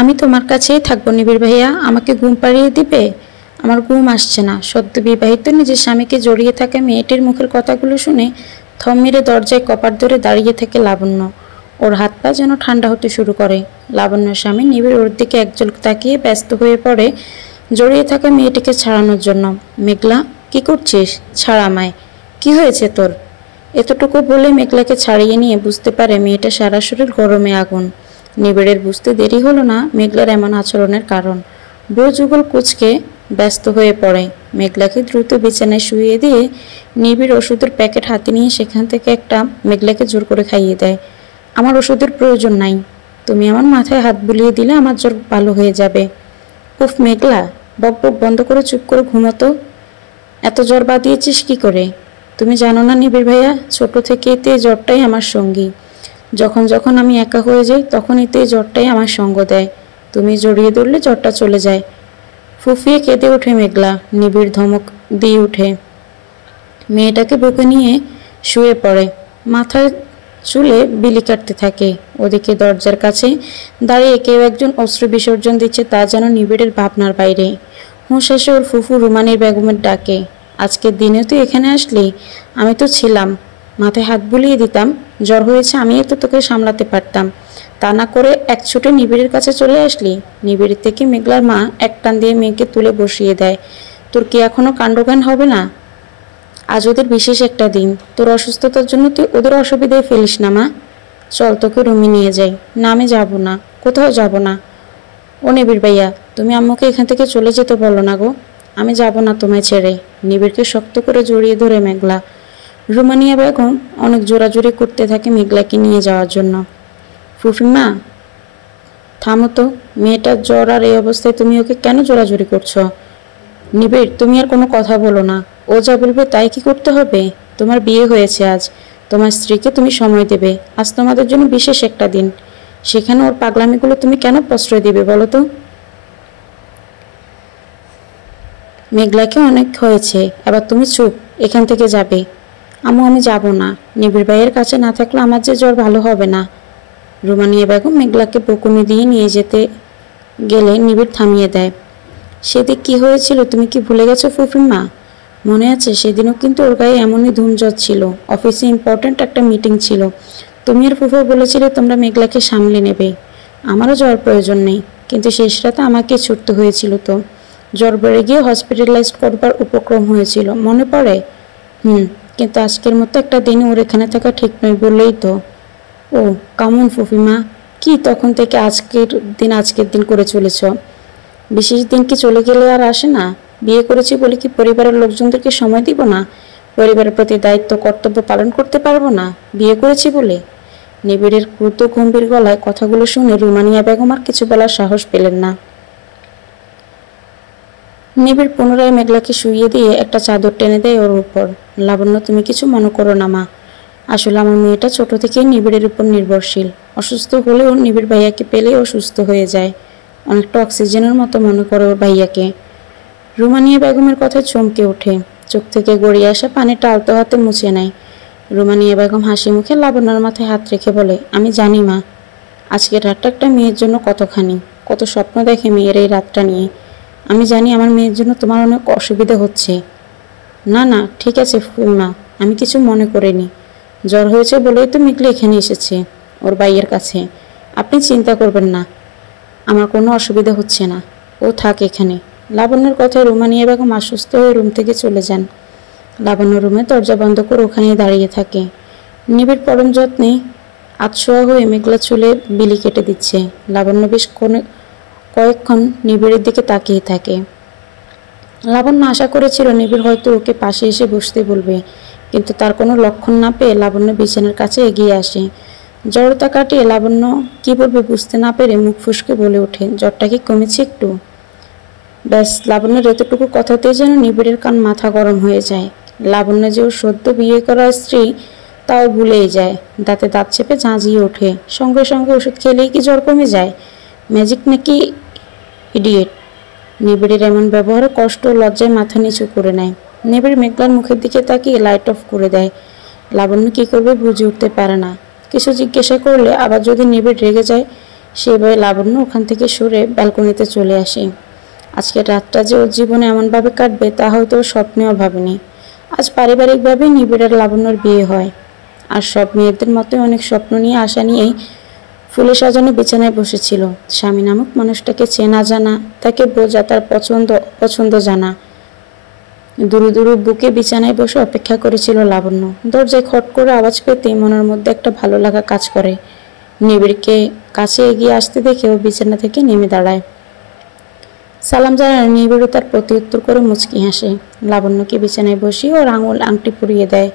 আমি তোমার কাছেই থাকবো নিবিড় ভাইয়া, আমাকে ঘুম পাড়িয়ে দিবে? আমার ঘুম আসছে না। সদ্য বিবাহিত নিজের স্বামীকে জড়িয়ে থাকা মেয়েটির মুখের কথাগুলো শুনে থম মেরে দরজায় কপাট ধরে দাঁড়িয়ে থাকে লাবণ্য। ওর হাত পা যেন ঠান্ডা হতে শুরু করে। লাবণ্যর স্বামী নিবিড় ওর দিকে একঝলক তাকিয়ে ব্যস্ত হয়ে পড়ে জড়িয়ে থাকা মেয়েটিকে ছাড়ানোর জন্য। মেঘলা, কি করছিস? ছাড় আমায়। কি হয়েছে তোর? এতটুকু বলে মেঘলাকে ছাড়িয়ে নিয়ে বুঝতে পারে মেয়েটা সারা শরীর গরমে আগুন। নিবিড়ের বুঝতে দেরি হলো না মেঘলার এমন আচরণের কারণ। ব্রো যুগল কুঁচকে ব্যস্ত হয়ে পড়ে। মেঘলাকে দ্রুত বিছানায় শুইয়ে দিয়ে নিবিড় ওষুধের প্যাকেট হাতে নিয়ে সেখান থেকে একটা মেঘলাকে জোর করে খাইয়ে দেয়। আমার ওষুধের প্রয়োজন নাই, তুমি আমার মাথায় হাত বুলিয়ে দিলে আমার জ্বর ভালো হয়ে যাবে। উফ মেঘলা, বক বক বন্ধ করে চুপ করে ঘুমাতো। এত জ্বর বাঁধিয়েছিস কি করে? তুমি জানো না নিবিড় ভাইয়া, ছোট থেকে এতে জ্বরটাই আমার সঙ্গী। যখন যখন আমি একা হয়ে যাই তখন এতে জ্বরটাই আমার সঙ্গ দেয়। তুমি জড়িয়ে ধরলে জ্বরটা চলে যায়। ফুফিয়ে কেঁদে ওঠে মেঘলা। নিবিড় ধমক দিয়ে উঠে মেয়েটাকে বুকে নিয়ে শুয়ে পড়ে। মাথায় চুলে বিলি কাটতে থাকে। ওদিকে দরজার কাছে দাঁড়িয়ে কেউ একজন অশ্রু বিসর্জন দিচ্ছে, তা যেন নিবিড়ের ভাবনার বাইরে। হুঁশ এসে ওর ফুফু রুমানির বেগমের ডাকে, আজকের দিনে তুই এখানে আসলি? আমি তো ছিলাম, মাথায় হাত বুলিয়ে দিতাম। জ্বর হয়েছে, আমি তো তোকে সামলাতে পারতাম, তা না করে এক ছুটে নিবিড়ের কাছে চলে আসলি। নিবিড়ের থেকে মেঘলার মা এক টান দিয়ে মেয়েকে তুলে বসিয়ে দেয়। তোর কি এখনো কাণ্ডজ্ঞান হবে না? আজ ওদের বিশেষ একটা দিন, তোর অসুস্থতার জন্য তুই ওদের অসুবিধায় ফেলিস না মা। চল তোকে রুমে নিয়ে যাই। না আমি যাবো না, কোথাও যাব না। ও নিবিড় ভাইয়া, তুমি আম্মুকে এখান থেকে চলে যেতে বলো না গো। আমি যাব না তোমায় ছেড়ে। নিবিড়কে শক্ত করে জড়িয়ে ধরে মেঘলা। রুমানিয়া বেগম অনেক জোরাজুরি করতে থাকে মেঘলাকে নিয়ে যাওয়ার জন্য। ফুফিমা, থামো তো, মেয়েটার জ্বর আর এই অবস্থায় তুমি ওকে কেন জোরাজুরি করছো? নিবিড়, তুমি আর কোনো কথা বলো না। ও যা বলবে তাই কি করতে হবে? তোমার বিয়ে হয়েছে আজ, তোমার স্ত্রীকে তুমি সময় দেবে। আজ তোমাদের জন্য বিশেষ একটা দিন, সেখানে ওর পাগলামিগুলো তুমি কেন প্রশ্রয় দিবে বলো তো? মেঘলাকে অনেক হয়েছে, এবার তুমি চুপ, এখান থেকে যাবে। আম্মু আমি যাব না, নিবিড় ভাইয়ের কাছে না থাকলে আমার যে জ্বর ভালো হবে না। রুমানিয়া বেগম মেঘলাকে বকুনি দিয়ে নিয়ে যেতে গেলে নিবিড় থামিয়ে দেয়। সেদিক কি হয়েছিল তুমি কি ভুলে গেছো ফুফিমা? মনে আছে সেদিনও কিন্তু ওর গায়ে এমনই ধুমজ্বর ছিল। অফিসে ইম্পর্ট্যান্ট একটা মিটিং ছিল, তুমি আর ফুফু বলেছিলে তোমরা মেঘলাকে সামলে নেবে। আমারও জ্বর প্রয়োজন নেই, কিন্তু শেষ রাতে আমাকে ছুটতে হয়েছিল। তো জ্বর বেড়ে গিয়ে হসপিটালাইজড করবার উপক্রম হয়েছিল, মনে পড়ে? কিন্তু আজকের মতো একটা দিনে ওর এখানে থাকা ঠিক নয় বললেই তো। ও কামন ফুফিমা, কি তখন থেকে আজকের দিন করে চলেছ? বিশেষ দিন কি চলে গেলে আর আসে না? বিয়ে করেছি বলে কি পরিবারের লোকজনদেরকে সময় দিব না? পরিবারের প্রতি দায়িত্ব কর্তব্য পালন করতে পারবো না বিয়ে করেছি বলে? নিবিড়ের ক্রুদ্ধ গম্ভীর গলায় কথাগুলো শুনে রুমানিয়া বেগম আর কিছু বলার সাহস পেলেন না। নিবিড় পুনরায় মেঘলাকে শুইয়ে দিয়ে একটা চাদর টেনে দেয় ওর উপর। লাবণ্য, তুমি কিছু মনে করো না মা, আসলে আমার মেয়েটা ছোট থেকেই নিবিড়ের উপর নির্ভরশীল। অসুস্থ হলেও নিবিড় ভাইয়াকে পেলেই ও সুস্থ হয়ে যায়। অনেকটা অক্সিজেনের মতো মনে করে ওর ভাইয়াকে। রুমানিয়া বেগমের কথায় চমকে ওঠে, চোখ থেকে গড়িয়ে আসা পানিটা আলতো হাতে মুছে নেয়। রুমানিয়া বেগম হাসি মুখে লাবণ্যর মাথায় হাত রেখে বলে, আমি জানি মা, আজকের রাতটা একটা মেয়ের জন্য কত স্বপ্ন দেখে মেয়ের এই রাতটা নিয়ে। আমি জানি আমার মেয়ের জন্য তোমার অনেক অসুবিধা হচ্ছে। না না ঠিক আছে ফুফিমা, আমি কিছু মনে করিনি। জ্বর হয়েছে বলেই তো মিগলি এখানে এসেছে ওর ভাইয়ের কাছে। আপনি চিন্তা করবেন না, আমার কোনো অসুবিধা হচ্ছে না, ও থাক এখানে। লাবণ্যর কথায় রুমানিয়া বেগম আশ্বস্ত হয়ে রুম থেকে চলে যান। লাবণ্য রুমে দরজা বন্ধ করে ওখানেই দাঁড়িয়ে থাকে। নিবিড় পরম যত্নে আতশোয়া হয়ে মেঘলা চুলে বিলি কেটে দিচ্ছে। লাবণ্য বেশ কয়েকক্ষণ নিবিড়ের দিকে তাকিয়ে থাকে। লাবণ্য আশা করেছিল নিবিড় হয়তো ওকে পাশে এসে বসতে বলবে, কিন্তু তার কোনো লক্ষণ না পেয়ে লাবণ্য বিছানার কাছে এগিয়ে আসে। জ্বরতা কাটিয়ে লাবণ্য কি বলবে বুঝতে না পেরে মুখ ফুসকে বলে ওঠে, জ্বরটা কি কমেছে একটু? ব্যাস, লাবণ্যের এতটুকু কথাতেই যেন নিবিড়ের কান মাথা গরম হয়ে যায়। লাবণ্য যে ওর সদ্য বিয়ে করা স্ত্রী তাও ভুলেই যায়। দাঁতে দাঁত চেপে ঝাঁঝিয়ে ওঠে, সঙ্গে সঙ্গে ওষুধ খেলেই কি জ্বর কমে যায়? ম্যাজিক নাকি? ইডিয়েট! নিবিড়ের এমন ব্যবহারে কষ্ট ও লজ্জায় মাথা নিচু করে নেয়। নিবিড় মেঘলার মুখের দিকে তাকিয়ে লাইট অফ করে দেয়। লাবণ্য কী করবে বুঝে উঠতে পারে না। কিছু জিজ্ঞাসা করলে আবার যদি নিবিড় রেগে যায়, সেভাবে লাবণ্য ওখান থেকে সরে ব্যালকনিতে চলে আসে। আজকের রাতটা যে ওর জীবনে এমনভাবে কাটবে তা হয়তো স্বপ্নেও ভাবেনি। আজ পারিবারিকভাবে নিবিড় আর লাবণ্যর বিয়ে হয়। আর সব মেয়েদের মতোই অনেক স্বপ্ন নিয়ে আশা নিয়েই ফুলে সাজানো বিছানায় বসেছিল। স্বামী নামক মানুষটাকে চেনা জানা, তাকে বোঝা, তার পছন্দ জানা। দুরু দুরু বুকে বিছানায় বসে অপেক্ষা করেছিল লাবণ্য। দরজায় খট করে আওয়াজ পেতে মনের মধ্যে একটা ভালো লাগা কাজ করে। নিবিড়কে কাছে এগিয়ে আসতে দেখে ও বিছানা থেকে নেমে দাঁড়ায়। সালাম জানানো নিবিড়ও তার প্রতি উত্তর করে মুচকি হাসে। লাবণ্যকে বিছানায় বসিয়ে ওর আঙুল আংটি পরিয়ে দেয়।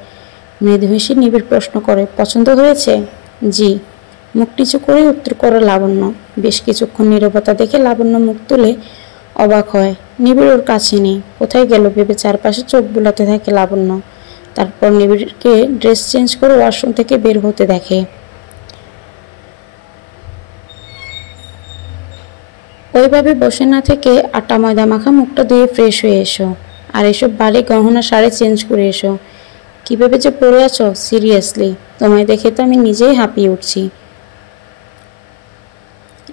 মৃদু হেসে নিবিড় প্রশ্ন করে, পছন্দ হয়েছে? জি, মুখ নিচু করে উত্তর করে লাবণ্য। বেশ কিছুক্ষণ নীরবতা দেখে লাবণ্য মুখ তুলে অবাক হয়। নিবিড় ওর কাছে নেই, কোথায় গেল ভেবে চারপাশে চোখ বুলাতে থাকে লাবণ্য। তারপর নিবিড়কে ড্রেস চেঞ্জ করে ওয়াশরুম থেকে বের হতে দেখে। ওইভাবে বসে না থেকে আটা ময়দা মাখা মুখটা ধুয়ে ফ্রেশ হয়ে এসো, আর এসব বাড়ি গহনা শাড়ি চেঞ্জ করে এসো। কীভাবে যে পড়ে আছো, সিরিয়াসলি তোমায় দেখে তো আমি নিজেই হাঁপিয়ে উঠছি।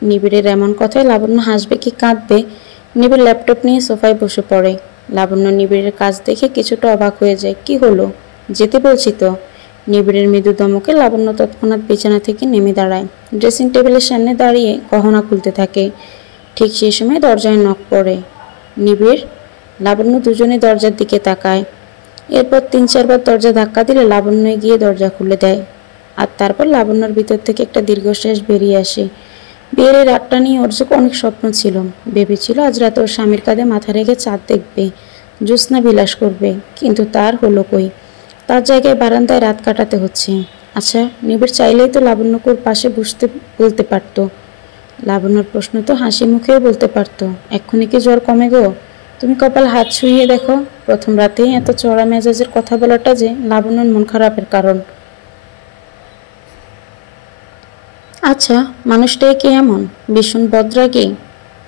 নিবিড়ের এমন কথায় লাবণ্য হাসবে কি কাঁদবে? নিবিড় ল্যাপটপ নিয়ে সোফায় বসে পড়ে। লাবণ্য নিবিড়ের কাজ দেখে কিছুটা অবাক হয়ে যায়। কি হলো? যেতে বলছি তো। নিবিড়ের মৃদু দমকে লাবণ্য তৎক্ষণাৎ বিছানা থেকে নেমে দাঁড়ায়। ড্রেসিং টেবিলের সামনে দাঁড়িয়ে গহনা খুলতে থাকে। ঠিক সেই সময় দরজায় নক পড়ে। নিবিড়, লাবণ্য দুজনে দরজার দিকে তাকায়। এরপর ৩-৪ বার দরজা ধাক্কা দিলে লাবণ্য গিয়ে দরজা খুলে দেয়। আর তারপর লাবণ্যর ভিতর থেকে একটা দীর্ঘশ্বাস বেরিয়ে আসে। বিয়ের রাতটা নিয়ে ওর যে অনেক স্বপ্ন ছিল। ভেবেছিল আজ রাতে ওর স্বামীর কাঁধে মাথা রেখে চাঁদ দেখবে, জ্যোৎস্না বিলাস করবে, কিন্তু তার হলো কই। তার জায়গায় বারান্দায় রাত কাটাতে হচ্ছে। আচ্ছা, নিবিড় চাইলেই তো লাবণ্যকে ওর পাশে বলতে পারতো। লাবণ্যর প্রশ্ন তো হাসি মুখেও বলতে পারতো, এক্ষুনি কি জ্বর কমে গো? তুমি কপাল হাত ছুঁয়ে দেখো। প্রথম রাতেই এত চড়া মেজাজের কথা বলাটা যে লাবণ্যর মন খারাপের কারণ। আচ্ছা, মানুষটাই কি এমন ভীষণ বদরাগী,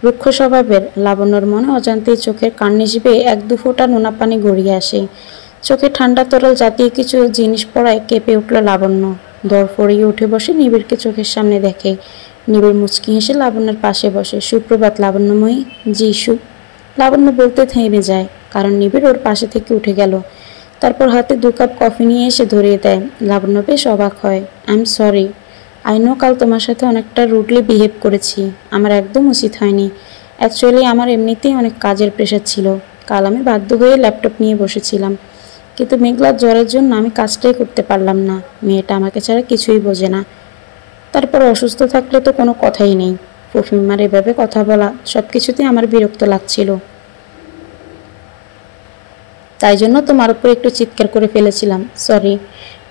রুক্ষ স্বভাবের? লাবণ্যর মনে অজান্তেই চোখের কার্নিশ বেয়ে ১-২ ফোঁটা নোনা পানি গড়িয়ে আসে। চোখে ঠান্ডা তরল জাতীয় কিছু জিনিস পড়ায় কেঁপে উঠল লাবণ্য। দর ফড়িয়ে উঠে বসে নিবিড়কে চোখের সামনে দেখে। নিবিড় মুচকি হেসে লাবণ্যের পাশে বসে। সুপ্রভাত লাবণ্যময়ী। জি লাবণ্য বলতে থেমে যায়, কারণ নিবিড় ওর পাশে থেকে উঠে গেল। তারপর হাতে ২ কাপ কফি নিয়ে এসে ধরিয়ে দেয়। লাবণ্য বেশ অবাক হয়। I am sorry, I know কাল তোমার সাথে অনেকটা রুডলি বিহেভ করেছি। আমার একদম উচিত হয়নি। অ্যাকচুয়ালি আমার এমনিতেই অনেক কাজের প্রেশার ছিল। কাল আমি বাধ্য হয়ে ল্যাপটপ নিয়ে বসেছিলাম, কিন্তু মেঘলার জ্বরের জন্য আমি কাজটাই করতে পারলাম না। মেয়েটা আমাকে ছাড়া কিছুই বোঝে না। তারপর অসুস্থ থাকলে তো কোনো কথাই নেই। প্রফিমার এভাবে কথা বলা সব কিছুতেই আমার বিরক্ত লাগছিল। তাই জন্য তোমার উপর একটু চিৎকার করে ফেলেছিলাম, সরি।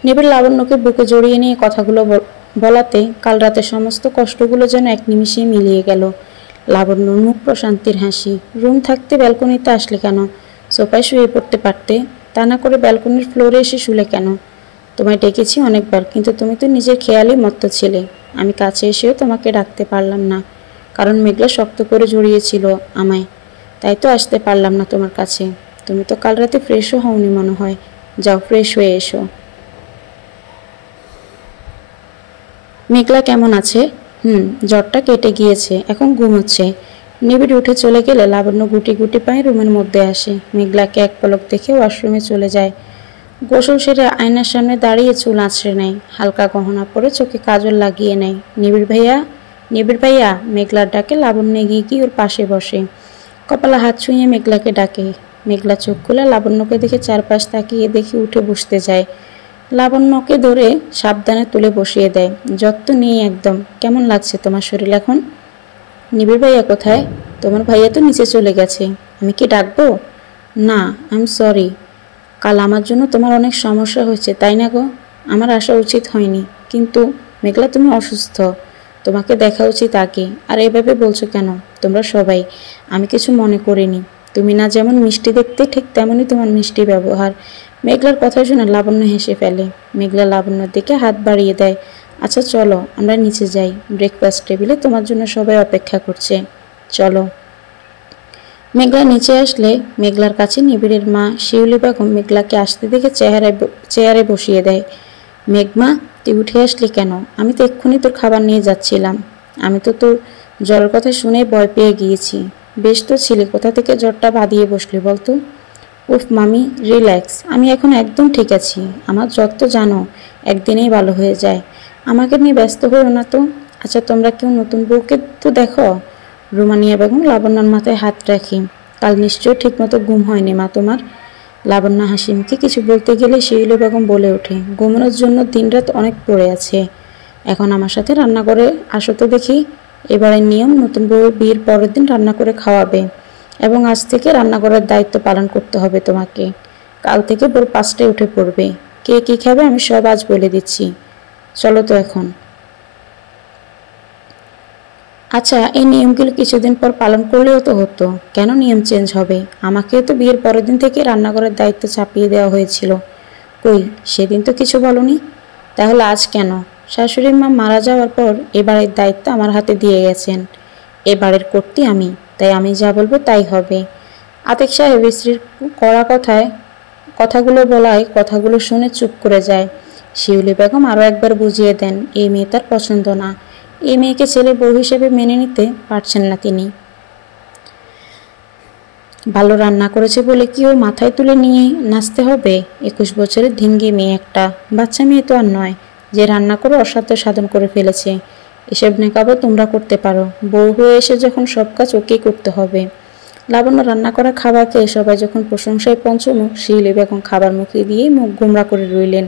নিবিড় লাবণ্যকে বুকে জড়িয়ে নিয়ে কথাগুলো বলাতে কাল রাতের সমস্ত কষ্টগুলো যেন এক নিমিষেই মিলিয়ে গেল। লাবণ্যর মুখ প্রশান্তির হাসি। রুম থাকতে ব্যালকনিতে আসলে কেন? সোফায় শুয়ে পড়তে পারতে, তা না করে ব্যালকনির ফ্লোরে এসে শুলে কেন? তোমায় ডেকেছি অনেকবার, কিন্তু তুমি তো নিজের খেয়ালই মত্ত ছিলে। আমি কাছে এসেও তোমাকে ডাকতে পারলাম না, কারণ মেঘলা শক্ত করে জড়িয়েছিল আমায়। তাই তো আসতে পারলাম না তোমার কাছে। তুমি তো কাল রাতে ফ্রেশও হওনি মনে হয়। যাও, ফ্রেশ হয়ে এসো। মেঘলা কেমন আছে? জ্বরটা কেটে গিয়েছে, এখন ঘুমোচ্ছে। নিবিড় উঠে চলে গেলে লাবণ্য গুটি গুটি পায়ে রুমের মধ্যে আসে। মেঘলাকে এক পলক দেখে ওয়াশরুমে চলে যায়। গোসল সেরে আয়নার সামনে দাঁড়িয়ে চুল আঁচড়ে নেয়, হালকা গহনা পরে চোখে কাজল লাগিয়ে নেয়। নিবিড় ভাইয়া মেঘলার ডাকে লাবণ্য এগিয়ে গিয়ে ওর পাশে বসে। কপালে হাত ছুঁয়ে মেঘলাকে ডাকে। মেঘলা চোখ খুলে লাবণ্যকে দেখে চারপাশ তাকিয়ে দেখে উঠে বসতে যায়। লাবণ্যকে ধরে সাবধানে তুলে বসিয়ে দেয়। যত্ন নিয়ে একদম। কেমন লাগছে তোমার শরীর এখন? নিবিড় ভাইয়া কোথায়? তোমার ভাইয়া তো নিচে চলে গেছে। আমি কি ডাকবো? না, আই এম সরি। কাল আমার জন্য তোমার অনেক সমস্যা হয়েছে, তাই না গো? আমার আসা উচিত হয়নি। কিন্তু মেঘলা, তুমি অসুস্থ, তোমাকে দেখা উচিত আগে। আর এভাবে বলছো কেন? তোমরা সবাই। আমি কিছু মনে করিনি। তুমি না যেমন মিষ্টি দেখতে, ঠিক তেমনই তোমার মিষ্টি ব্যবহার। মেঘলার কথা শুনে লাবণ্য হেসে ফেলে। মেঘলা লাবণ্যর দিকে হাত বাড়িয়ে দেয়। আচ্ছা চলো, আমরা নিচে যাই। ব্রেকফাস্ট টেবিলে তোমার জন্য সবাই অপেক্ষা করছে, চলো। মেঘলা নিচে আসলে মেঘলার কাছে নিবিড়ের মা শিউলি বেগম মেঘলাকে আসতে দেখে চেয়ারে বসিয়ে দেয়। মেঘমা, তুই উঠে আসলি কেন? আমি তো এক্ষুনি তোর খাবার নিয়ে যাচ্ছিলাম। আমি তো তোর জ্বরের কথা শুনে ভয় পেয়ে গিয়েছি। বেশ তো ছিলে, কোথা থেকে জ্বরটা বাঁধিয়ে বসলি বলতো? উফ মামি, রিল্যাক্স, আমি এখন একদম ঠিক আছি। আমার জ্বর তো জানো একদিনেই ভালো হয়ে যায়। আমাকে নিয়ে ব্যস্ত হইও না তো। আচ্ছা তোমরা কেউ নতুন বউকে তো দেখো? রুমানিয়া বেগম লাবণ্যর মাথায় হাত রাখি। কাল নিশ্চয়ই ঠিকমতো ঘুম হয়নি মা তোমার। লাবণ্য হাসিমকে কিছু বলতে গেলে শিউলি বেগম বলে ওঠে, ঘুমানোর জন্য দিনরাত অনেক পড়ে আছে। এখন আমার সাথে রান্নাঘরে আসো তো দেখি। এবারের নিয়ম, নতুন বউয়ের বিয়ের পরের দিন রান্না করে খাওয়াবে এবং আজ থেকে রান্নাঘরের দায়িত্ব পালন করতে হবে তোমাকে। কাল থেকে ভোর 5টায় উঠে পড়বে। কে কী খাবে আমি সব আজ বলে দিচ্ছি। চলো তো এখন। আচ্ছা এই নিয়মগুলো কিছুদিন পর পালন করলেও তো হতো, কেন নিয়ম চেঞ্জ হবে? আমাকেও তো বিয়ের পরের দিন থেকে রান্নাঘরের দায়িত্ব চাপিয়ে দেওয়া হয়েছিল। কই, সেদিন তো কিছু বলনি। তাহলে আজ কেন? শাশুড়ি মা মারা যাওয়ার পর এবারের দায়িত্ব আমার হাতে দিয়ে গেছেন। এবারের কর্ত্রী আমি, তাই আমি যা বলবো তাই হবে। আতিক সাহেব স্ত্রীর কড়া কথাগুলো বলায় কথাগুলো শুনে চুপ করে যায়। শিউলি বেগম আরও একবার বুঝিয়ে দেন এই মেয়ে তার পছন্দ না। এই মেয়েকে ছেলে বউ হিসেবে মেনে নিতে পারছেন না তিনি। ভালো রান্না করেছে বলে কি ও মাথায় তুলে নিয়ে নাচতে হবে? 21 বছরের ধিঙ্গি মেয়ে একটা, বাচ্চা মেয়ে তো আর নয় যে রান্না করে অসাধ্য সাধন করে ফেলেছে। এসব নেকাবো তোমরা করতে পারো, বউ হয়ে এসে যখন সব কাজ ওকেই করতে হবে। লাবণ্য রান্না করা খাবার খেয়ে সবাই যখন প্রশংসায় পঞ্চমুখ, শিউলি বেগম খাবার মুখে দিয়েই মুখ গোমরা করে রইলেন।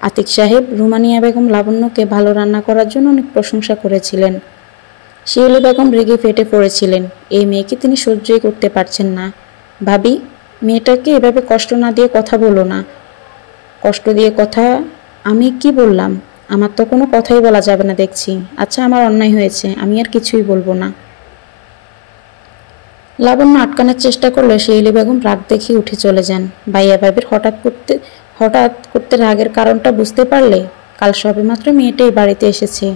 আতিক সাহেব রুমানিয়া বেগম লাবণ্যকে ভালো রান্না করার জন্য অনেক প্রশংসা করেছিলেন। শিউলি বেগম রেগে ফেটে পড়েছিলেন। এই মেয়েকে তিনি সহ্যই করতে পারছেন না। ভাবি, মেয়েটাকে এভাবে কষ্ট না দিয়ে কথা বলো না। কষ্ট দিয়ে কথা? আমি কি বললাম? আমার তো কোনো কথাই বলা যাবে না দেখছি। আচ্ছা আমার অন্যায় হয়েছে, আমি আর কিছুই বলবো না। লাবণ্য আটকানোর চেষ্টা করলে শিউলি বেগম রাগ দেখিয়ে উঠে চলে যান। ভাইয়া ভাবির হঠাৎ করতে রাগের কারণটা বুঝতে পারলে? কাল সবেমাত্র মেয়েটাই বাড়িতে এসেছে,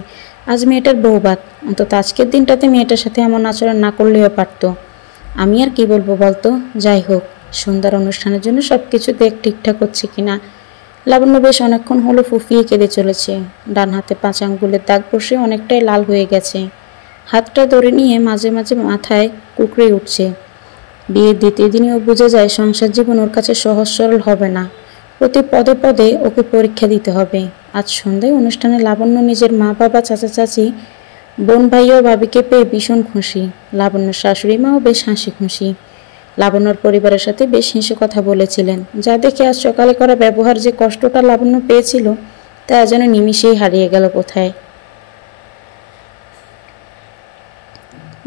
আজ মেয়েটার বউভাত। অন্তত আজকের দিনটাতে মেয়েটার সাথে এমন আচরণ না করলেও পারত। আমি আর কি বলবো বলতো? যাই হোক, সন্ধ্যার অনুষ্ঠানের জন্য সব কিছু ঠিকঠাক হচ্ছে কিনা। লাবণ্য বেশ অনেকক্ষণ হলো ফুফিয়ে কেঁদে চলেছে। ডান হাতে 5 আঙ্গুলের দাগ বসে অনেকটাই লাল হয়ে গেছে। হাতটা ধরে নিয়ে মাঝে মাঝে মাথায় কুকড়ে উঠছে। বিয়ের দ্বিতীয় দিনেও বুঝে যায় সংসার জীবন ওর কাছে সহজ সরল হবে না। প্রতি পদে পদে ওকে পরীক্ষা দিতে হবে। আজ সন্ধ্যায় অনুষ্ঠানে লাবণ্য নিজের মা বাবা, চাচা চাচি, বোন ভাই ও ভাবিকে পেয়ে ভীষণ খুশি। লাবণ্যর শাশুড়ি মাও বেশ হাসি খুশি। লাবণ্যর পরিবারের সাথে বেশ হেসে কথা বলেছিলেন, যা দেখে আজ সকালে করা ব্যবহার যে কষ্টটা লাবণ্য পেয়েছিল তা যেন নিমিষেই হারিয়ে গেল কোথায়।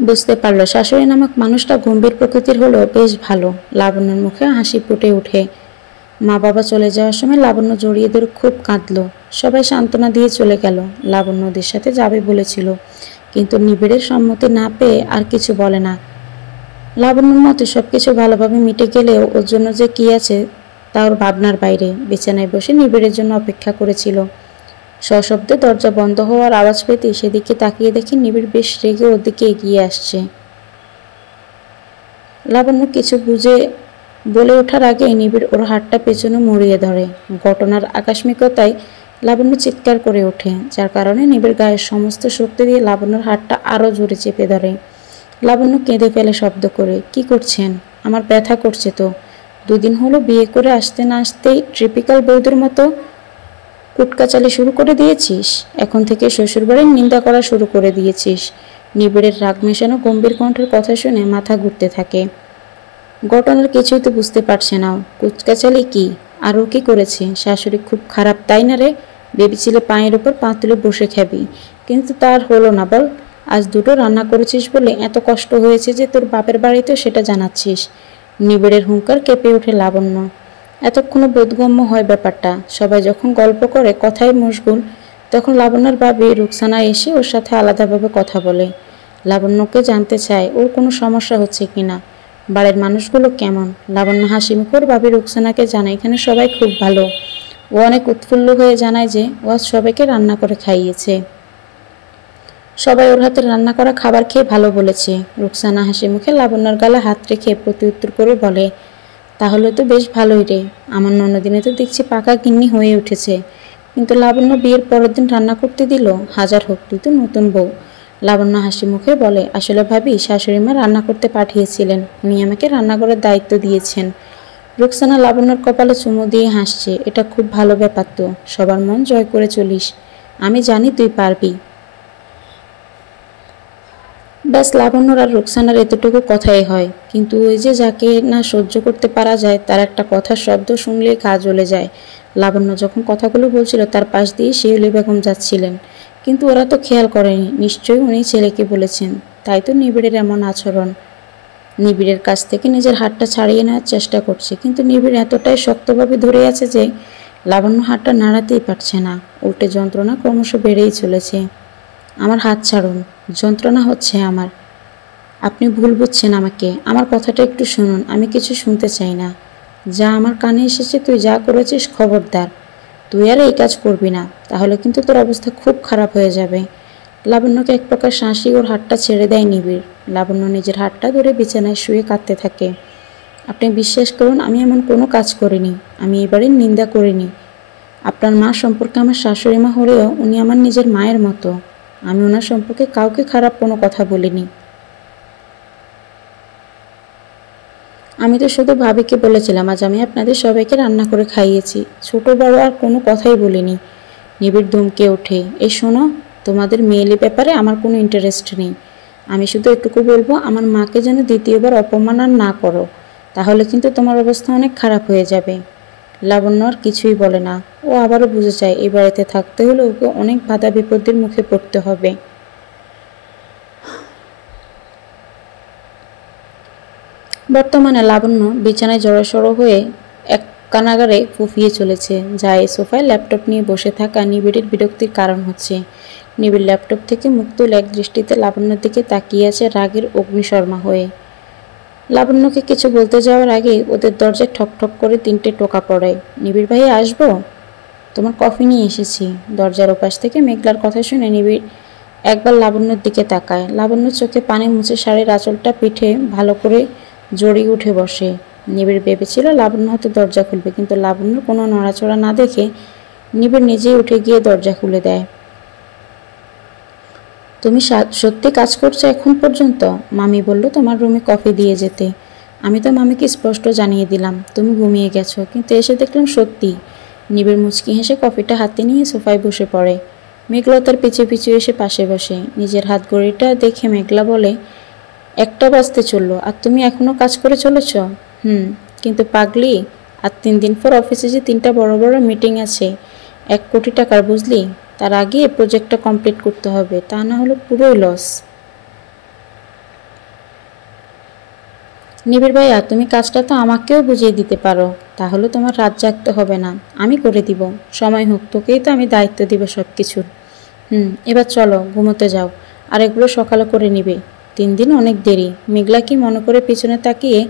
বুঝতে পারল শাশুড়ি নামক মানুষটা গম্ভীর প্রকৃতির হলেও বেশ ভালো। লাবণ্যর মুখে হাসি ফুটে ওঠে। মা বাবা চলে যাওয়ার সময় লাবণ্য জড়িয়ে ধরে খুব কাঁদল। সবাই সান্ত্বনা দিয়ে চলে গেল। লাবণ্য ওদের সাথে যাবে বলেছিল, কিন্তু নিবিড়ের সম্মতি না পেয়ে আর কিছু বলে না। লাবণ্যর মতে সবকিছু ভালোভাবে মিটে গেলেও ওর জন্য যে কি আছে তা ওর ভাবনার বাইরে। বিছানায় বসে নিবিড়ের জন্য অপেক্ষা করেছিল। সশব্দে দরজা বন্ধ হওয়ার আওয়াজ পেতে সেদিকে তাকিয়ে দেখে নিবিড় বেশ রেগে ওর দিকে এগিয়ে আসছে। লাবণ্য কিছু বুঝে বলে ওঠার আগে নিবিড় ওর হাতটা পেছনে মুড়িয়ে ধরে। ঘটনার আকস্মিকতায় লাবণ্য চিৎকার করে ওঠে, যার কারণে নিবিড় গায়ের সমস্ত শক্তি দিয়ে লাবণ্যর হাতটা আরও জোরে চেপে ধরে। লাবণ্য কেঁদে ফেলে শব্দ করে, কি করছেন? আমার ব্যথা করছে তো। 2 দিন হলো বিয়ে করে আসতে না আসতেই ট্রিপিক্যাল বৌদের মতো কুটকাচালি শুরু করে দিয়েছিস। এখন থেকে শ্বশুরবাড়ির নিন্দা করা শুরু করে দিয়েছিস। নিবিড়ের রাগ মেশানো গম্ভীর কণ্ঠের কথা শুনে মাথা ঘুরতে থাকে। ঘটনার কিছুই তো বুঝতে পারছে না। কুচকাচালি কি? আর ও কি করেছে? শাশুড়ি খুব খারাপ তাই না রে? ভেবেছিলে পায়ের উপর পা তুলে বসে খাবি, কিন্তু তার হলো না বল। আজ 2টো রান্না করেছিস বলে এত কষ্ট হয়েছে যে তোর বাপের বাড়িতেও সেটা জানাচ্ছিস। নিবিড়ের হুঙ্কার কেঁপে ওঠে লাবণ্য। এতক্ষণও বোধগম্য হয় ব্যাপারটা। সবাই যখন গল্প করে কথায় মশগুল, তখন লাবণ্যর ভাবি রুকসানা এসে ওর সাথে আলাদাভাবে কথা বলে। লাবণ্যকে জানতে চায় ওর কোনো সমস্যা হচ্ছে কিনা, বাড়ির মানুষগুলো কেমন। লাবণ্য হাসি মুখে ওর ভাবি রুকসানাকে জানায় এখানে সবাই খুব ভালো। ও অনেক উৎফুল্ল হয়ে জানায় যে ও আজ সবাইকে রান্না করে খাইয়েছে। সবাই ওর হাতে রান্না করা খাবার খেয়ে ভালো বলেছে। রুকসানা হাসি মুখে লাবণ্যর গালে হাত রেখে প্রতি উত্তর করে বলে, তাহলে তো বেশ ভালোই রে। আমার ননদিনে তো দেখছি পাকা গিন্নি হয়ে উঠেছে। কিন্তু লাবণ্য বিয়ের পরের দিন রান্না করতে দিল? হাজার হোক তুই তো নতুন বউ। লাবণ্য হাসি মুখে বলে, আসলে ভাবি, শাশুড়ি মা রান্না করতে পাঠিয়েছিলেন, উনি আমাকে রান্না করার দায়িত্ব দিয়েছেন। রুকসানা লাবণ্যর কপালে চুমু দিয়ে হাসছে। এটা খুব ভালো ব্যাপার তো, সবার মন জয় করে চলিস, আমি জানি তুই পারবি। ব্যাস, লাবণ্যর আর রুকসানার এতটুকু কথাই হয়, কিন্তু ওই যে যাকে না সহ্য করতে পারা যায় তার একটা কথার শব্দ শুনলেই গা জ্বলে যায়। লাবণ্য যখন কথাগুলো বলছিল তার পাশ দিয়ে শিউলি বেগম যাচ্ছিলেন, কিন্তু ওরা তো খেয়াল করেনি, নিশ্চয়ই উনি ছেলেকে বলেছেন, তাই তো নিবিড়ের এমন আচরণ। নিবিড়ের কাছ থেকে নিজের হাতটা ছাড়িয়ে নেওয়ার চেষ্টা করছে, কিন্তু নিবিড় এতটাই শক্তভাবে ধরে আছে যে লাবণ্য হাতটা নাড়াতেই পারছে না। উল্টে যন্ত্রণা ক্রমশ বেড়েই চলেছে। আমার হাত ছাড়ুন, যন্ত্রণা হচ্ছে আমার। আপনি ভুল বুঝছেন আমাকে, আমার কথাটা একটু শুনুন, আমি কিছু শুনতে চাই না। যা আমার কানে এসেছে, তুই যা করেছিস খবরদার, তুই আর এই কাজ করবি না, তাহলে কিন্তু তোর অবস্থা খুব খারাপ হয়ে যাবে। লাবণ্যকে এক প্রকার শাঁসি ওর হাতটা ছেড়ে দেয় নিবিড়। লাবণ্য নিজের হাতটা ধরে বিছানায় শুয়ে কাঁদতে থাকে। আপনি বিশ্বাস করুন, আমি এমন কোনো কাজ করিনি, আমি এবারের নিন্দা করিনি। আপনার মা সম্পর্কে আমার শাশুড়ি মা হলেও উনি আমার নিজের মায়ের মতো, আমি ওনার সম্পর্কে কাউকে খারাপ কোনো কথা বলিনি। আমি তো শুধু ভাবিকে বলেছিলাম আজ আমি আপনাদের সবাইকে রান্না করে খাইয়েছি, ছোট বড় আর কোনো কথাই বলিনি। নিবিড় ধমকে ওঠে, এই শোনো, তোমাদের মেয়েলি ব্যাপারে আমার কোনো ইন্টারেস্ট নেই। আমি শুধু এটুকু বলবো, আমার মাকে যেন দ্বিতীয়বার অপমান আর না করো, তাহলে কিন্তু তোমার অবস্থা অনেক খারাপ হয়ে যাবে। লাবণ্য আর কিছুই বলে না। ও আবারও বুঝে যায় এই বাড়িতে থাকতে হলে ওকে অনেক বাধা বিপদের মুখে পড়তে হবে। বর্তমানে লাবণ্য বিছানায় জড়সড় হয়ে এক কানাগারে ফুফিয়ে চলেছে, যা এই সোফায় ল্যাপটপ নিয়ে বসে থাকা নিবিড়ের বিরক্তির কারণ হচ্ছে। নিবিড় ল্যাপটপ থেকে মুখ তুলে এক দৃষ্টিতে লাবণ্যের দিকে তাকিয়ে আছে রাগের অগ্নিশর্মা হয়ে। লাবণ্যকে কিছু বলতে যাওয়ার আগে ওদের দরজায় ঠক ঠক করে 3টে টোকা পড়ে। নিবিড় ভাই, আসবো? তোমার কফি নিয়ে এসেছি। দরজার ওপাশ থেকে মেঘলার কথা শুনে নিবিড় একবার লাবণ্যর দিকে তাকায়। লাবণ্য চোখে পানি মুছে শাড়ির আঁচলটা পিঠে ভালো করে জড়িয়ে উঠে বসে। নিবিড় ভেবেছিল লাবণ্য হয়তো দরজা খুলবে, কিন্তু লাবণ্যর কোনো নড়াচড়া না দেখে নিবিড় নিজেই উঠে গিয়ে দরজা খুলে দেয়। তুমি সত্যি কাজ করছো এখন পর্যন্ত? মামি বলল তোমার রুমে কফি দিয়ে যেতে। আমি তো মামিকে স্পষ্ট জানিয়ে দিলাম তুমি ঘুমিয়ে গেছো, কিন্তু এসে দেখলাম সত্যি। নিবিড় মুচকি হেসে কফিটা হাতে নিয়ে সোফায় বসে পড়ে। মেঘলা তার পিছু পিছু এসে পাশে বসে। নিজের হাত ঘড়িটা দেখে মেঘলা বলে, 1টা বাজতে চললো আর তুমি এখনো কাজ করে চলেছ? কিন্তু পাগলি, আর 3 দিন পর অফিসে যে 3টা বড় বড় মিটিং আছে, 1 কোটি টাকার, বুঝলি? তার আগে এই প্রজেক্টটা কমপ্লিট করতে হবে, তা না হলে পুরোই লস। নিবিড় ভাইয়া, তুমি কাজটা তো আমাকেও বুঝিয়ে দিতে পারো, তাহলে তোমার রাত জাগতে হবে না, আমি করে দিব। সময় হোক, তোকেই তো আমি দায়িত্ব দিব সব কিছুর। এবার চলো ঘুমোতে যাও, আর এগুলো সকালে করে নিবে, 3 দিন অনেক দেরি। মেঘলা কি মনে করে পিছনে তাকিয়ে